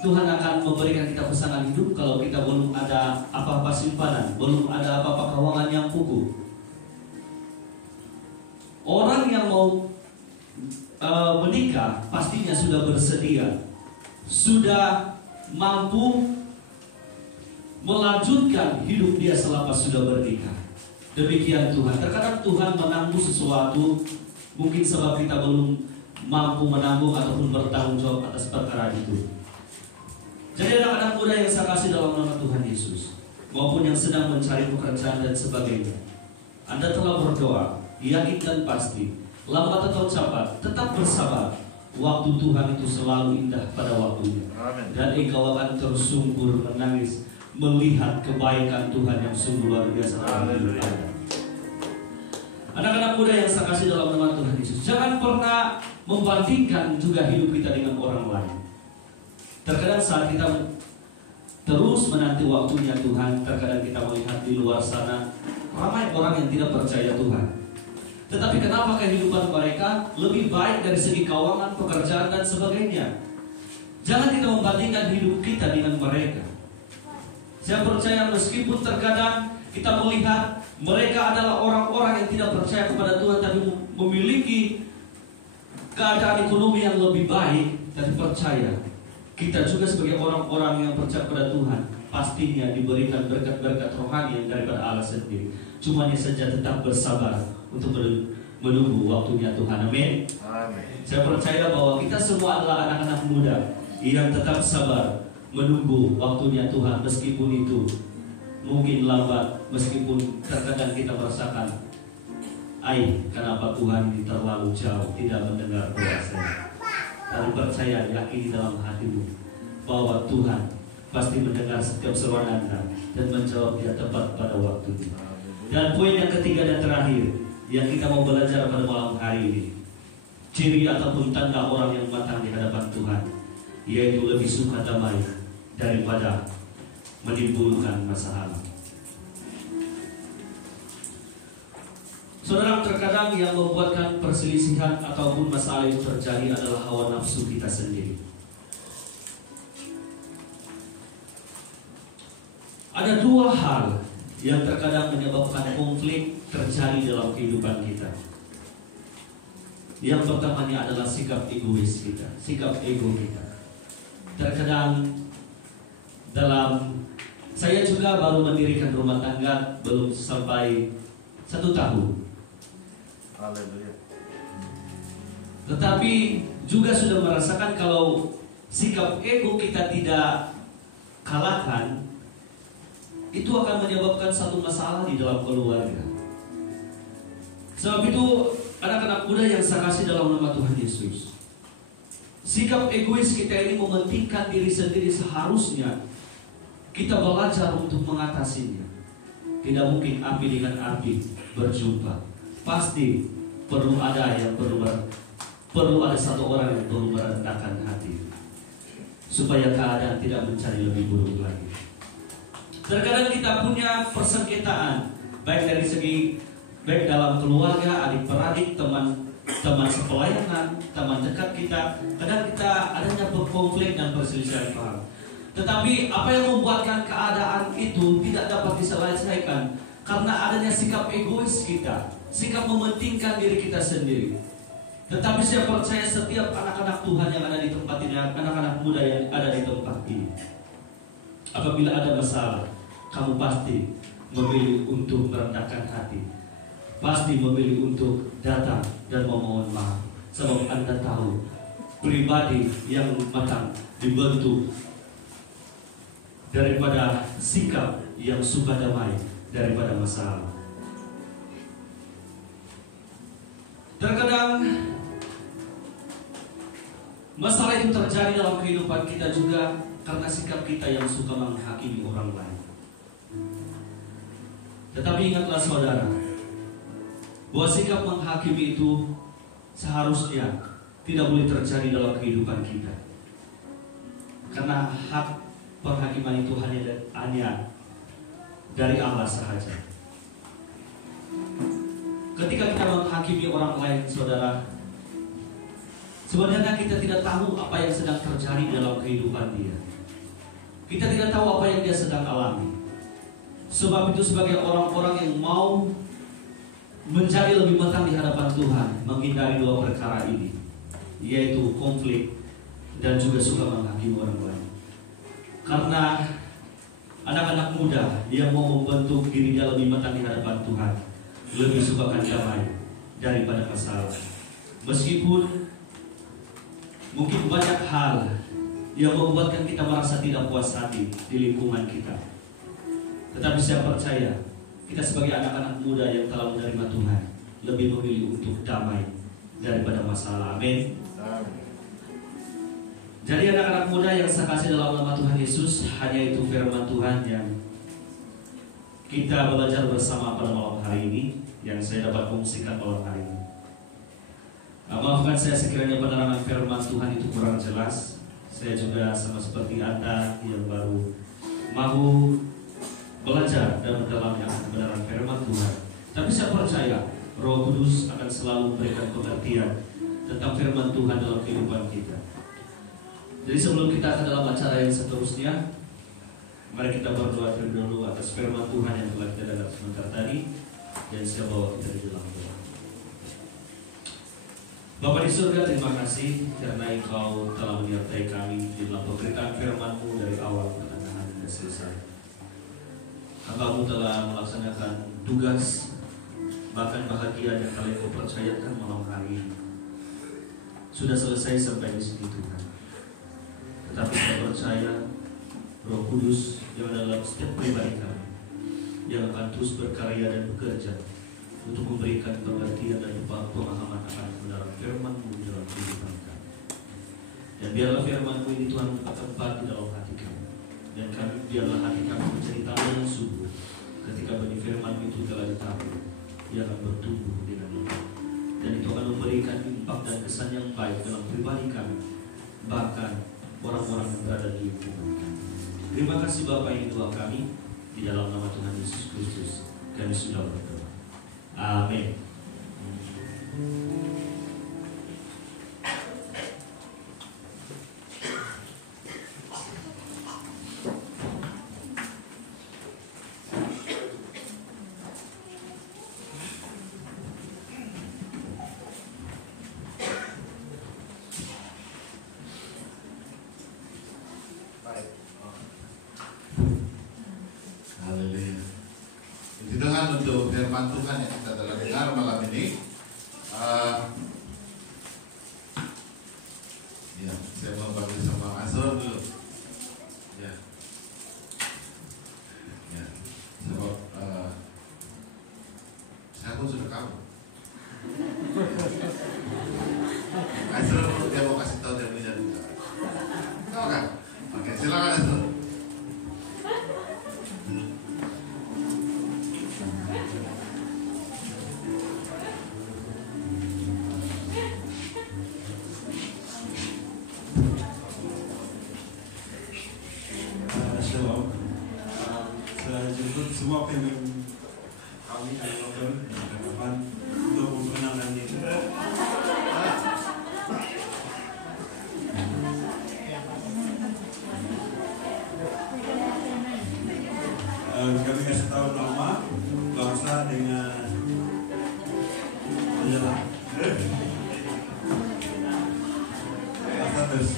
Tuhan akan memberikan kita pasangan hidup kalau kita belum ada apa-apa simpanan, belum ada apa-apa keuangan yang kukuh. Orang yang mau menikah pastinya sudah bersedia, sudah mampu melanjutkan hidup dia selepas sudah bernikah. Demikian Tuhan. Terkadang Tuhan menanggung sesuatu, mungkin sebab kita belum mampu menanggung ataupun bertanggung jawab atas perkara itu. Jadi anak-anak muda yang saya kasih dalam nama Tuhan Yesus, maupun yang sedang mencari pekerjaan dan sebagainya, Anda telah berdoa, yakin dan pasti, lambat atau cepat, tetap bersabar. Waktu Tuhan itu selalu indah pada waktunya. Dan engkau akan tersungkur menangis melihat kebaikan Tuhan yang sungguh luar biasa dalam hidup Anda. Anak-anak muda yang saya kasih dalam nama Tuhan Yesus, jangan pernah membandingkan juga hidup kita dengan orang lain. Terkadang saat kita terus menanti waktunya Tuhan, terkadang kita melihat di luar sana ramai orang yang tidak percaya Tuhan. Tetapi kenapa kehidupan mereka lebih baik dari segi keuangan, pekerjaan dan sebagainya? Jangan kita membandingkan hidup kita dengan mereka. Saya percaya meskipun terkadang kita melihat mereka adalah orang-orang yang tidak percaya kepada Tuhan, tapi memiliki keadaan ekonomi yang lebih baik, dan percaya kita juga sebagai orang-orang yang percaya kepada Tuhan pastinya diberikan berkat-berkat rohani yang daripada Allah sendiri. Cuma saja tetap bersabar untuk menunggu waktunya Tuhan. Amin. Saya percaya bahwa kita semua adalah anak-anak muda yang tetap sabar menunggu waktunya Tuhan, meskipun itu mungkin lambat, meskipun terkadang kita merasakan, kenapa Tuhan ini terlalu jauh, tidak mendengar doa saya. Tapi percaya, yakini dalam hatimu bahwa Tuhan pasti mendengar setiap seruan Anda dan menjawab dia tepat pada waktunya. Dan poin yang ketiga dan terakhir yang kita mau belajar pada malam hari ini, ciri ataupun tanda orang yang matang di hadapan Tuhan, yaitu lebih suka damai daripada menimbulkan masalah. Saudara, terkadang yang membuatkan perselisihan ataupun masalah itu terjadi adalah hawa nafsu kita sendiri. Ada dua hal yang terkadang menyebabkan konflik terjadi dalam kehidupan kita. Yang pertamanya adalah sikap egois kita, sikap ego kita. Terkadang saya juga baru mendirikan rumah tangga belum sampai 1 tahun. Haleluya. Tetapi juga sudah merasakan kalau sikap ego kita tidak kalahkan, itu akan menyebabkan satu masalah di dalam keluarga. Sebab itu anak-anak muda yang saya kasih dalam nama Tuhan Yesus, sikap egois kita ini mementingkan diri sendiri, seharusnya kita belajar untuk mengatasinya. Tidak mungkin api dengan api berjumpa. Pasti perlu ada satu orang yang perlu merendahkan hati supaya keadaan tidak menjadi lebih buruk lagi. Terkadang kita punya persengketaan baik dalam keluarga, adik-beradik, teman sepelayanan, teman dekat kita. Kadang kita adanya berkonflik dan perselisihan paham. Tetapi apa yang membuatkan keadaan itu tidak dapat diselesaikan? Karena adanya sikap egois kita, sikap mementingkan diri kita sendiri. Tetapi saya percaya setiap anak-anak Tuhan yang ada di tempat ini, anak-anak muda yang ada di tempat ini, apabila ada masalah, kamu pasti memilih untuk merendahkan hati, pasti memilih untuk datang dan memohon maaf. Sebab Anda tahu, pribadi yang matang dibentuk daripada sikap yang suka damai daripada masalah. Terkadang masalah itu terjadi dalam kehidupan kita juga karena sikap kita yang suka menghakimi orang lain. Tetapi ingatlah saudara, bahwa sikap menghakimi itu seharusnya tidak boleh terjadi dalam kehidupan kita. Karena hak perhakiman itu hanya dari Allah sahaja. Ketika kita menghakimi orang lain, saudara, sebenarnya kita tidak tahu apa yang sedang terjadi dalam kehidupan dia. Kita tidak tahu apa yang dia sedang alami. Sebab itu sebagai orang-orang yang mau menjadi lebih matang di hadapan Tuhan, menghindari dua perkara ini, yaitu konflik dan juga suka menghakimi orang lain. Karena anak-anak muda yang mau membentuk dirinya lebih matang di hadapan Tuhan lebih sukakan damai daripada masalah. Meskipun mungkin banyak hal yang membuatkan kita merasa tidak puas hati di lingkungan kita, tetapi saya percaya kita sebagai anak-anak muda yang telah menerima Tuhan lebih memilih untuk damai daripada masalah. Amin. Jadi anak-anak muda yang saya kasih dalam nama Tuhan Yesus, hanya itu firman Tuhan yang kita belajar bersama pada malam hari ini, yang saya dapat kongsikan malam hari ini. Maafkan saya sekiranya penerangan firman Tuhan itu kurang jelas. Saya juga sama seperti Anda yang baru mau belajar dan mendalami akan kebenaran firman Tuhan. Tapi saya percaya Roh Kudus akan selalu memberikan pengertian tentang firman Tuhan dalam kehidupan kita. Jadi sebelum kita akan dalam acara yang seterusnya, mari kita berdoa terlebih dahulu atas firman Tuhan yang telah kita dengar sebentar tadi, dan saya bawa kita di dalam doa. Bapa di surga, terima kasih karena Engkau telah menyertai kami di dalam pemberitaan firman-Mu dari awal pertengahan dan selesai. Hambamu telah melaksanakan tugas, bahkan bahagia yang kalian percayakan malam hari ini sudah selesai sampai di sini Tuhan. Tetapi saya percaya Roh Kudus yang ada dalam setiap pribadi kami yang akan terus berkarya dan bekerja untuk memberikan pengertian dan pemahaman akan kebenaran firman-Mu di dalam kehidupan kami. Dan biarlah firman-Mu ini Tuhan bertempat di dalam hati kami. Dan kami biarlah hati kami menjadi tanah yang subur. Ketika benih firman itu telah ditabur, ia akan bertumbuh dengan lebat. Dan itu akan memberikan impak dan kesan yang baik dalam pribadi kami, bahkan orang-orang yang berada di lingkungan kami. Terima kasih Bapa, ini doa kami di dalam nama Tuhan Yesus Kristus. Kami sudah berdoa. Amin. Haleluya. Puji Tuhan untuk firman Tuhan yang kita telah dengar malam ini. Ya, saya mau bagi sama Azor dulu. Ya, ya. Sebab saya pun sudah kamu. Azor dia mau kasih tahu dia punya duka. Tahu kan? Oke, silakan Azor. Shalom. Saya jemput semua pemimpin kami yang lokal dan depan untuk memperkenalkan diri. Kami kasih tahu nama, bangsa dengan penjelas. Status.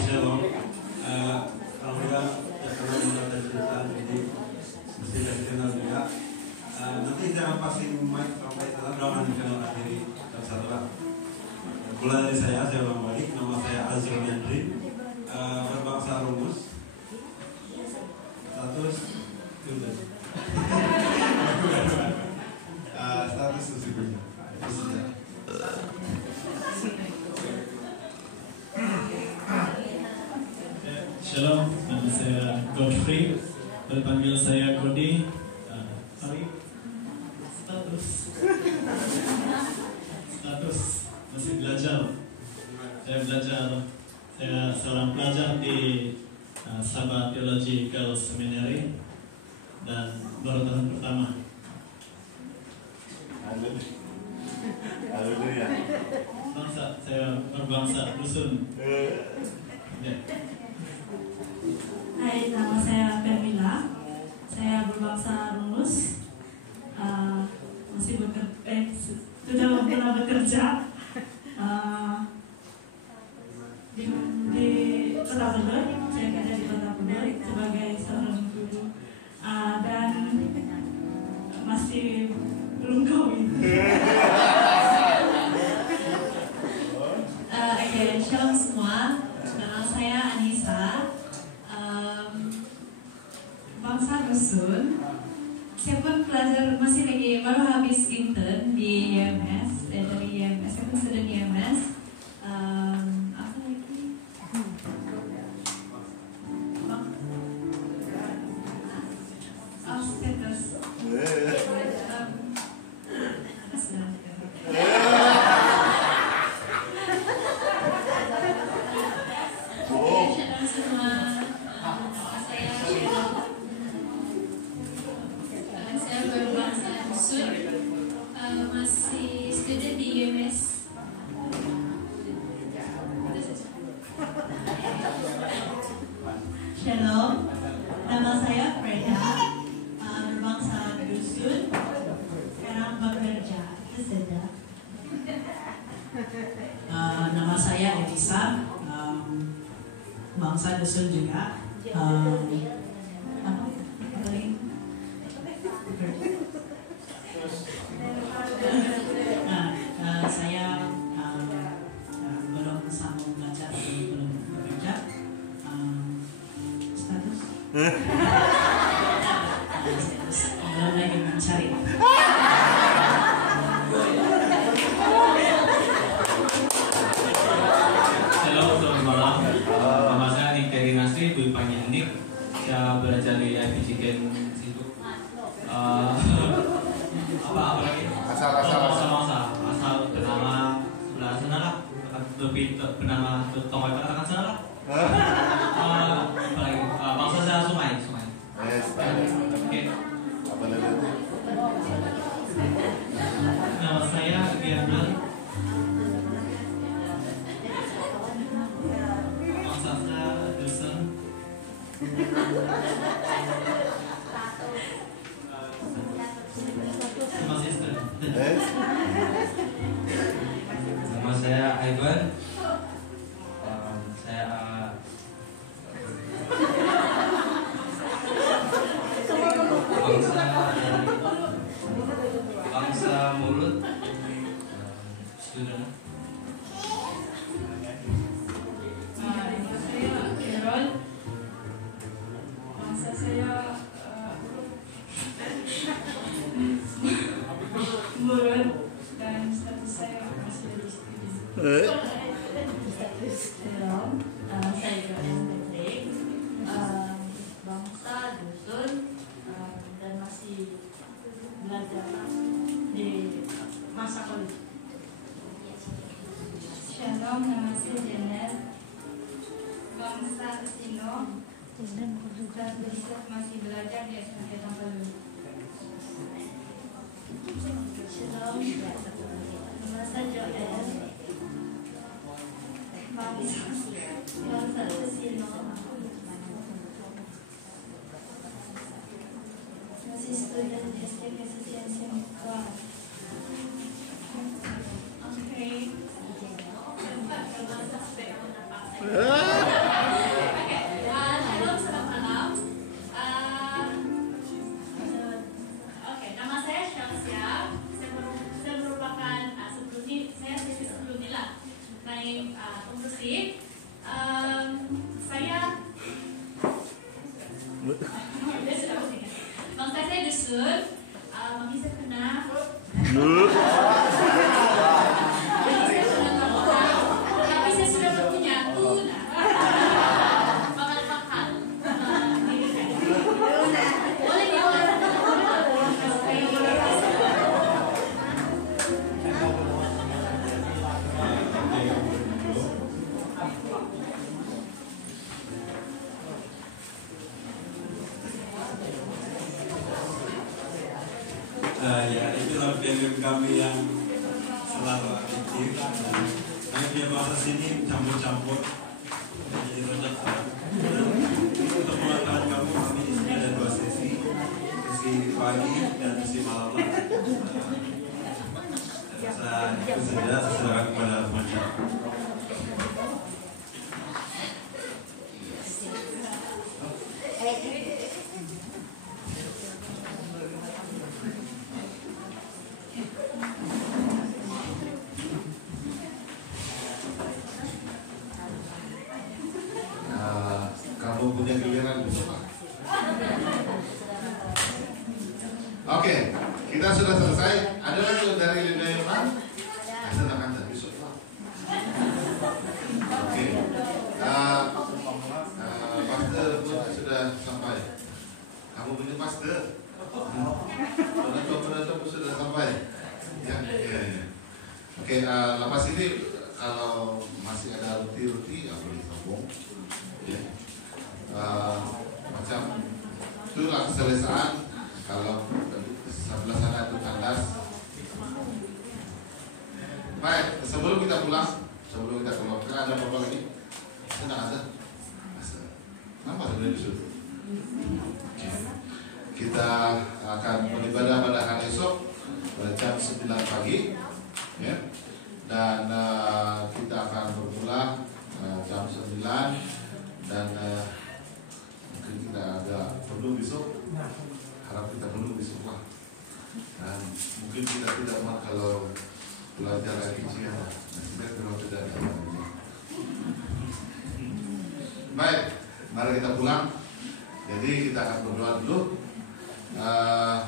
Shalom. Alhamdulillah ya kalau mendengar cerita jadi mesti dikenal juga. Nanti jangan passing mic sampai salah doang dikenalkan diri satu-satu. Mulai dari saya ulang balik. Nama saya Azil Yandri, berbangsa Rumus. Status student. Status student. Shalom, nama saya Godfrey, berpanggil saya Godi. Status masih belajar. Saya belajar, saya seorang pelajar di Sabah Theological Seminary dan baru tahun pertama. Haleluya. Bangsa, saya berbangsa dusun. Ya. Hai, nama saya Permila. Saya berbangsa Rumus. Sudah pernah bekerja di Kota Bogor. Saya kerja di Kota Bogor sebagai seorang guru dan masih belum kawin. Oke, shalom semua. Nama saya Anissa. Bangsa dusun. Saya pun pelajar, masih lagi baru habis intern di IMS, dari IMS. Saya pun student IMS. Apa lagi? Status. dusun juga. Saya belum sanggup belajar, belum bekerja. Status belum lagi mencari. Halo, selamat malam. Nama saya Nik dari Nasri, Bui Panyandik. Saya belajar di IP Chicken situ. Apa lagi? Asal bernama sebelah sana lah. Lebih bernama Tongoi katakan sana lah. Apa lagi? Bangsa saya sungai. Oke. Nama saya Gabriel. Bangsa saya dusun. Nama saya Ivan. Saya bangsa mulut. Student. Nama saya Aaron. Bangsa saya Murun, dan status saya masih di studi. Hello, saya Joanne Patrick, bangsa dusun dan masih belajar di masa kuliah. Shalom, nama saya Janet. Bangsa Sino, status masih belajar di SMP Tampalu. Shalom, nama saya Joanne, bangsa Sino, masih student SD Kesucian SMK. Oke. Halo, selamat malam. Oke, nama saya Syamsia. Saya merupakan sebelum ini saya sisi sebelum ini lah naik pengurus. Saya bangsa saya dusun. Mami saya kenal. Tapi saya sudah berpunya tuna. Bakal. Boleh Ya, itulah BMM kami yang selalu aktif. Kami punya bahasa sini campur-campur, jadi banyak. Untuk pengetahuan kamu, kami di sini ada 2 sesi pagi dan sesi malam. Saya rasa itu saja. Silakan kepada masyarakat. Kamu punya giliran besok. Oke, kita sudah selesai. Ada lagi dari Linda Yohan? Silakan besok. Oke, pastor pun sudah sampai. Kamu punya pastor? Penutup pun sudah sampai. Ya. Oke, lepas ini kalau masih ada roti-roti ya boleh sambung. Ya. Macam itulah keselesaan. Kalau sebelah sana itu tandas. Baik, sebelum kita pulang, kita ada apa lagi? Tidak ada. Nampak ada di situ. Kita akan beribadah pada hari esok pada jam 9 pagi, ya. Dan kita akan bermula jam 9 dan mungkin kita agak penuh besok, harap kita penuh besok lah. Dan mungkin kita tidak mau kalau belajar IPC ya, nasibnya kalau tidak ada. Baik, mari kita pulang. Jadi kita akan berdoa dulu. Mana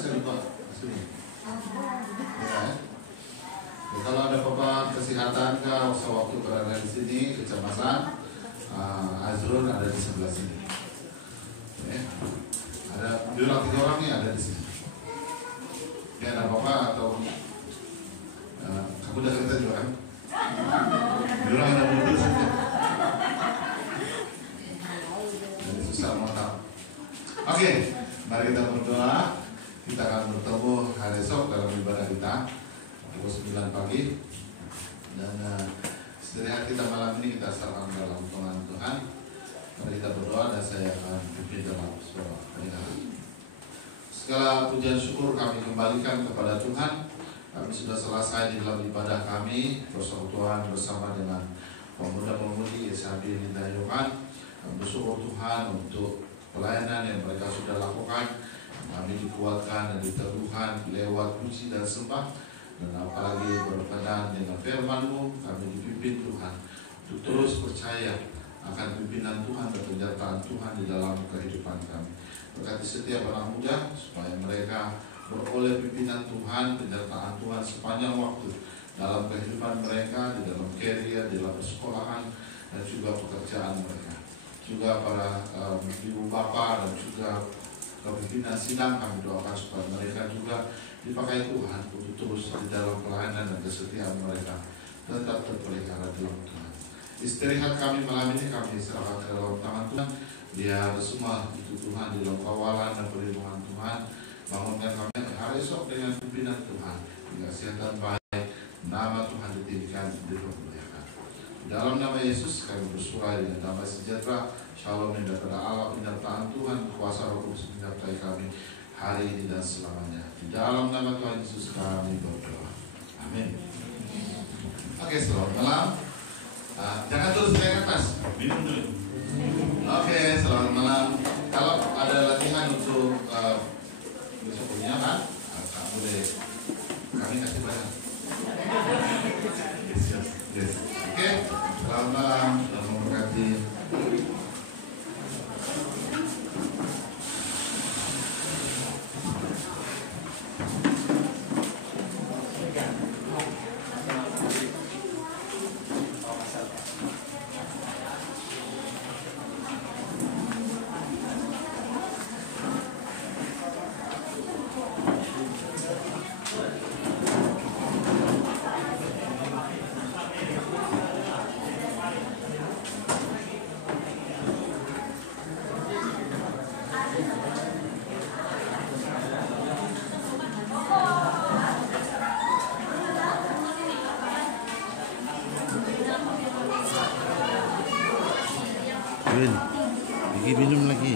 saya lupa? Sini. Ya. Kalau ada apa-apa kesehatan kah, waktu berada di sini, kecemasan, Azrul ada di sebelah sini. Ya. Ada 2 orang 3 orang nih ada di sini. Ya ada apa-apa atau kamu udah kerja juga kan? 2 orang ada mobil saja. Jadi susah mau tahu. Oke, mari kita berdoa. Kita akan bertemu hari esok dalam ibadah kita pukul 9 pagi. Dan istirahat kita malam ini kita serahkan dalam tangan Tuhan. Mari kita berdoa dan saya akan pimpin dalam doa. Segala pujian syukur kami kembalikan kepada Tuhan. Kami sudah selesai di dalam ibadah kami persekutuan bersama dengan pemuda-pemudi SHB Linda Yohan. Kami bersyukur Tuhan untuk pelayanan yang mereka sudah lakukan. Kami dikuatkan dan diteguhkan lewat puji dan sembah. Dan apalagi berkenan dengan firman-Mu, kami dipimpin Tuhan untuk terus percaya akan pimpinan Tuhan dan penyertaan Tuhan di dalam kehidupan kami. Berkati setiap anak muda supaya mereka beroleh pimpinan Tuhan, penyertaan Tuhan sepanjang waktu dalam kehidupan mereka, di dalam career, di dalam persekolahan, dan juga pekerjaan mereka. Juga para ibu bapak dan juga kepimpinan sidang kami doakan supaya mereka juga dipakai Tuhan untuk terus di dalam pelayanan dan kesetiaan mereka tetap terpelihara dalam Tuhan. Istirahat kami malam ini kami serahkan ke dalam tangan Tuhan. Biar semua itu Tuhan di dalam kawalan dan perlindungan Tuhan. Bangunkan kami hari esok dengan pimpinan Tuhan. Hingga kesehatan baik, nama Tuhan ditinggikan, dipermuliakan. Dalam nama Yesus kami bersurai dengan damai sejahtera, shalom yang daripada Allah, penyertaan Tuhan, kuasa Roh Kudus menyertai kami hari ini dan selamanya. Di dalam nama Tuhan Yesus kami berdoa. Amin. Oke, selamat malam. Jangan terus naik atas, minum dulu. Oke, selamat malam. Kalau ada latihan untuk besok punya kan, boleh kami kasih banyak. Yes. Oke, selamat malam. Selamat memberkati. Lagi minum lagi.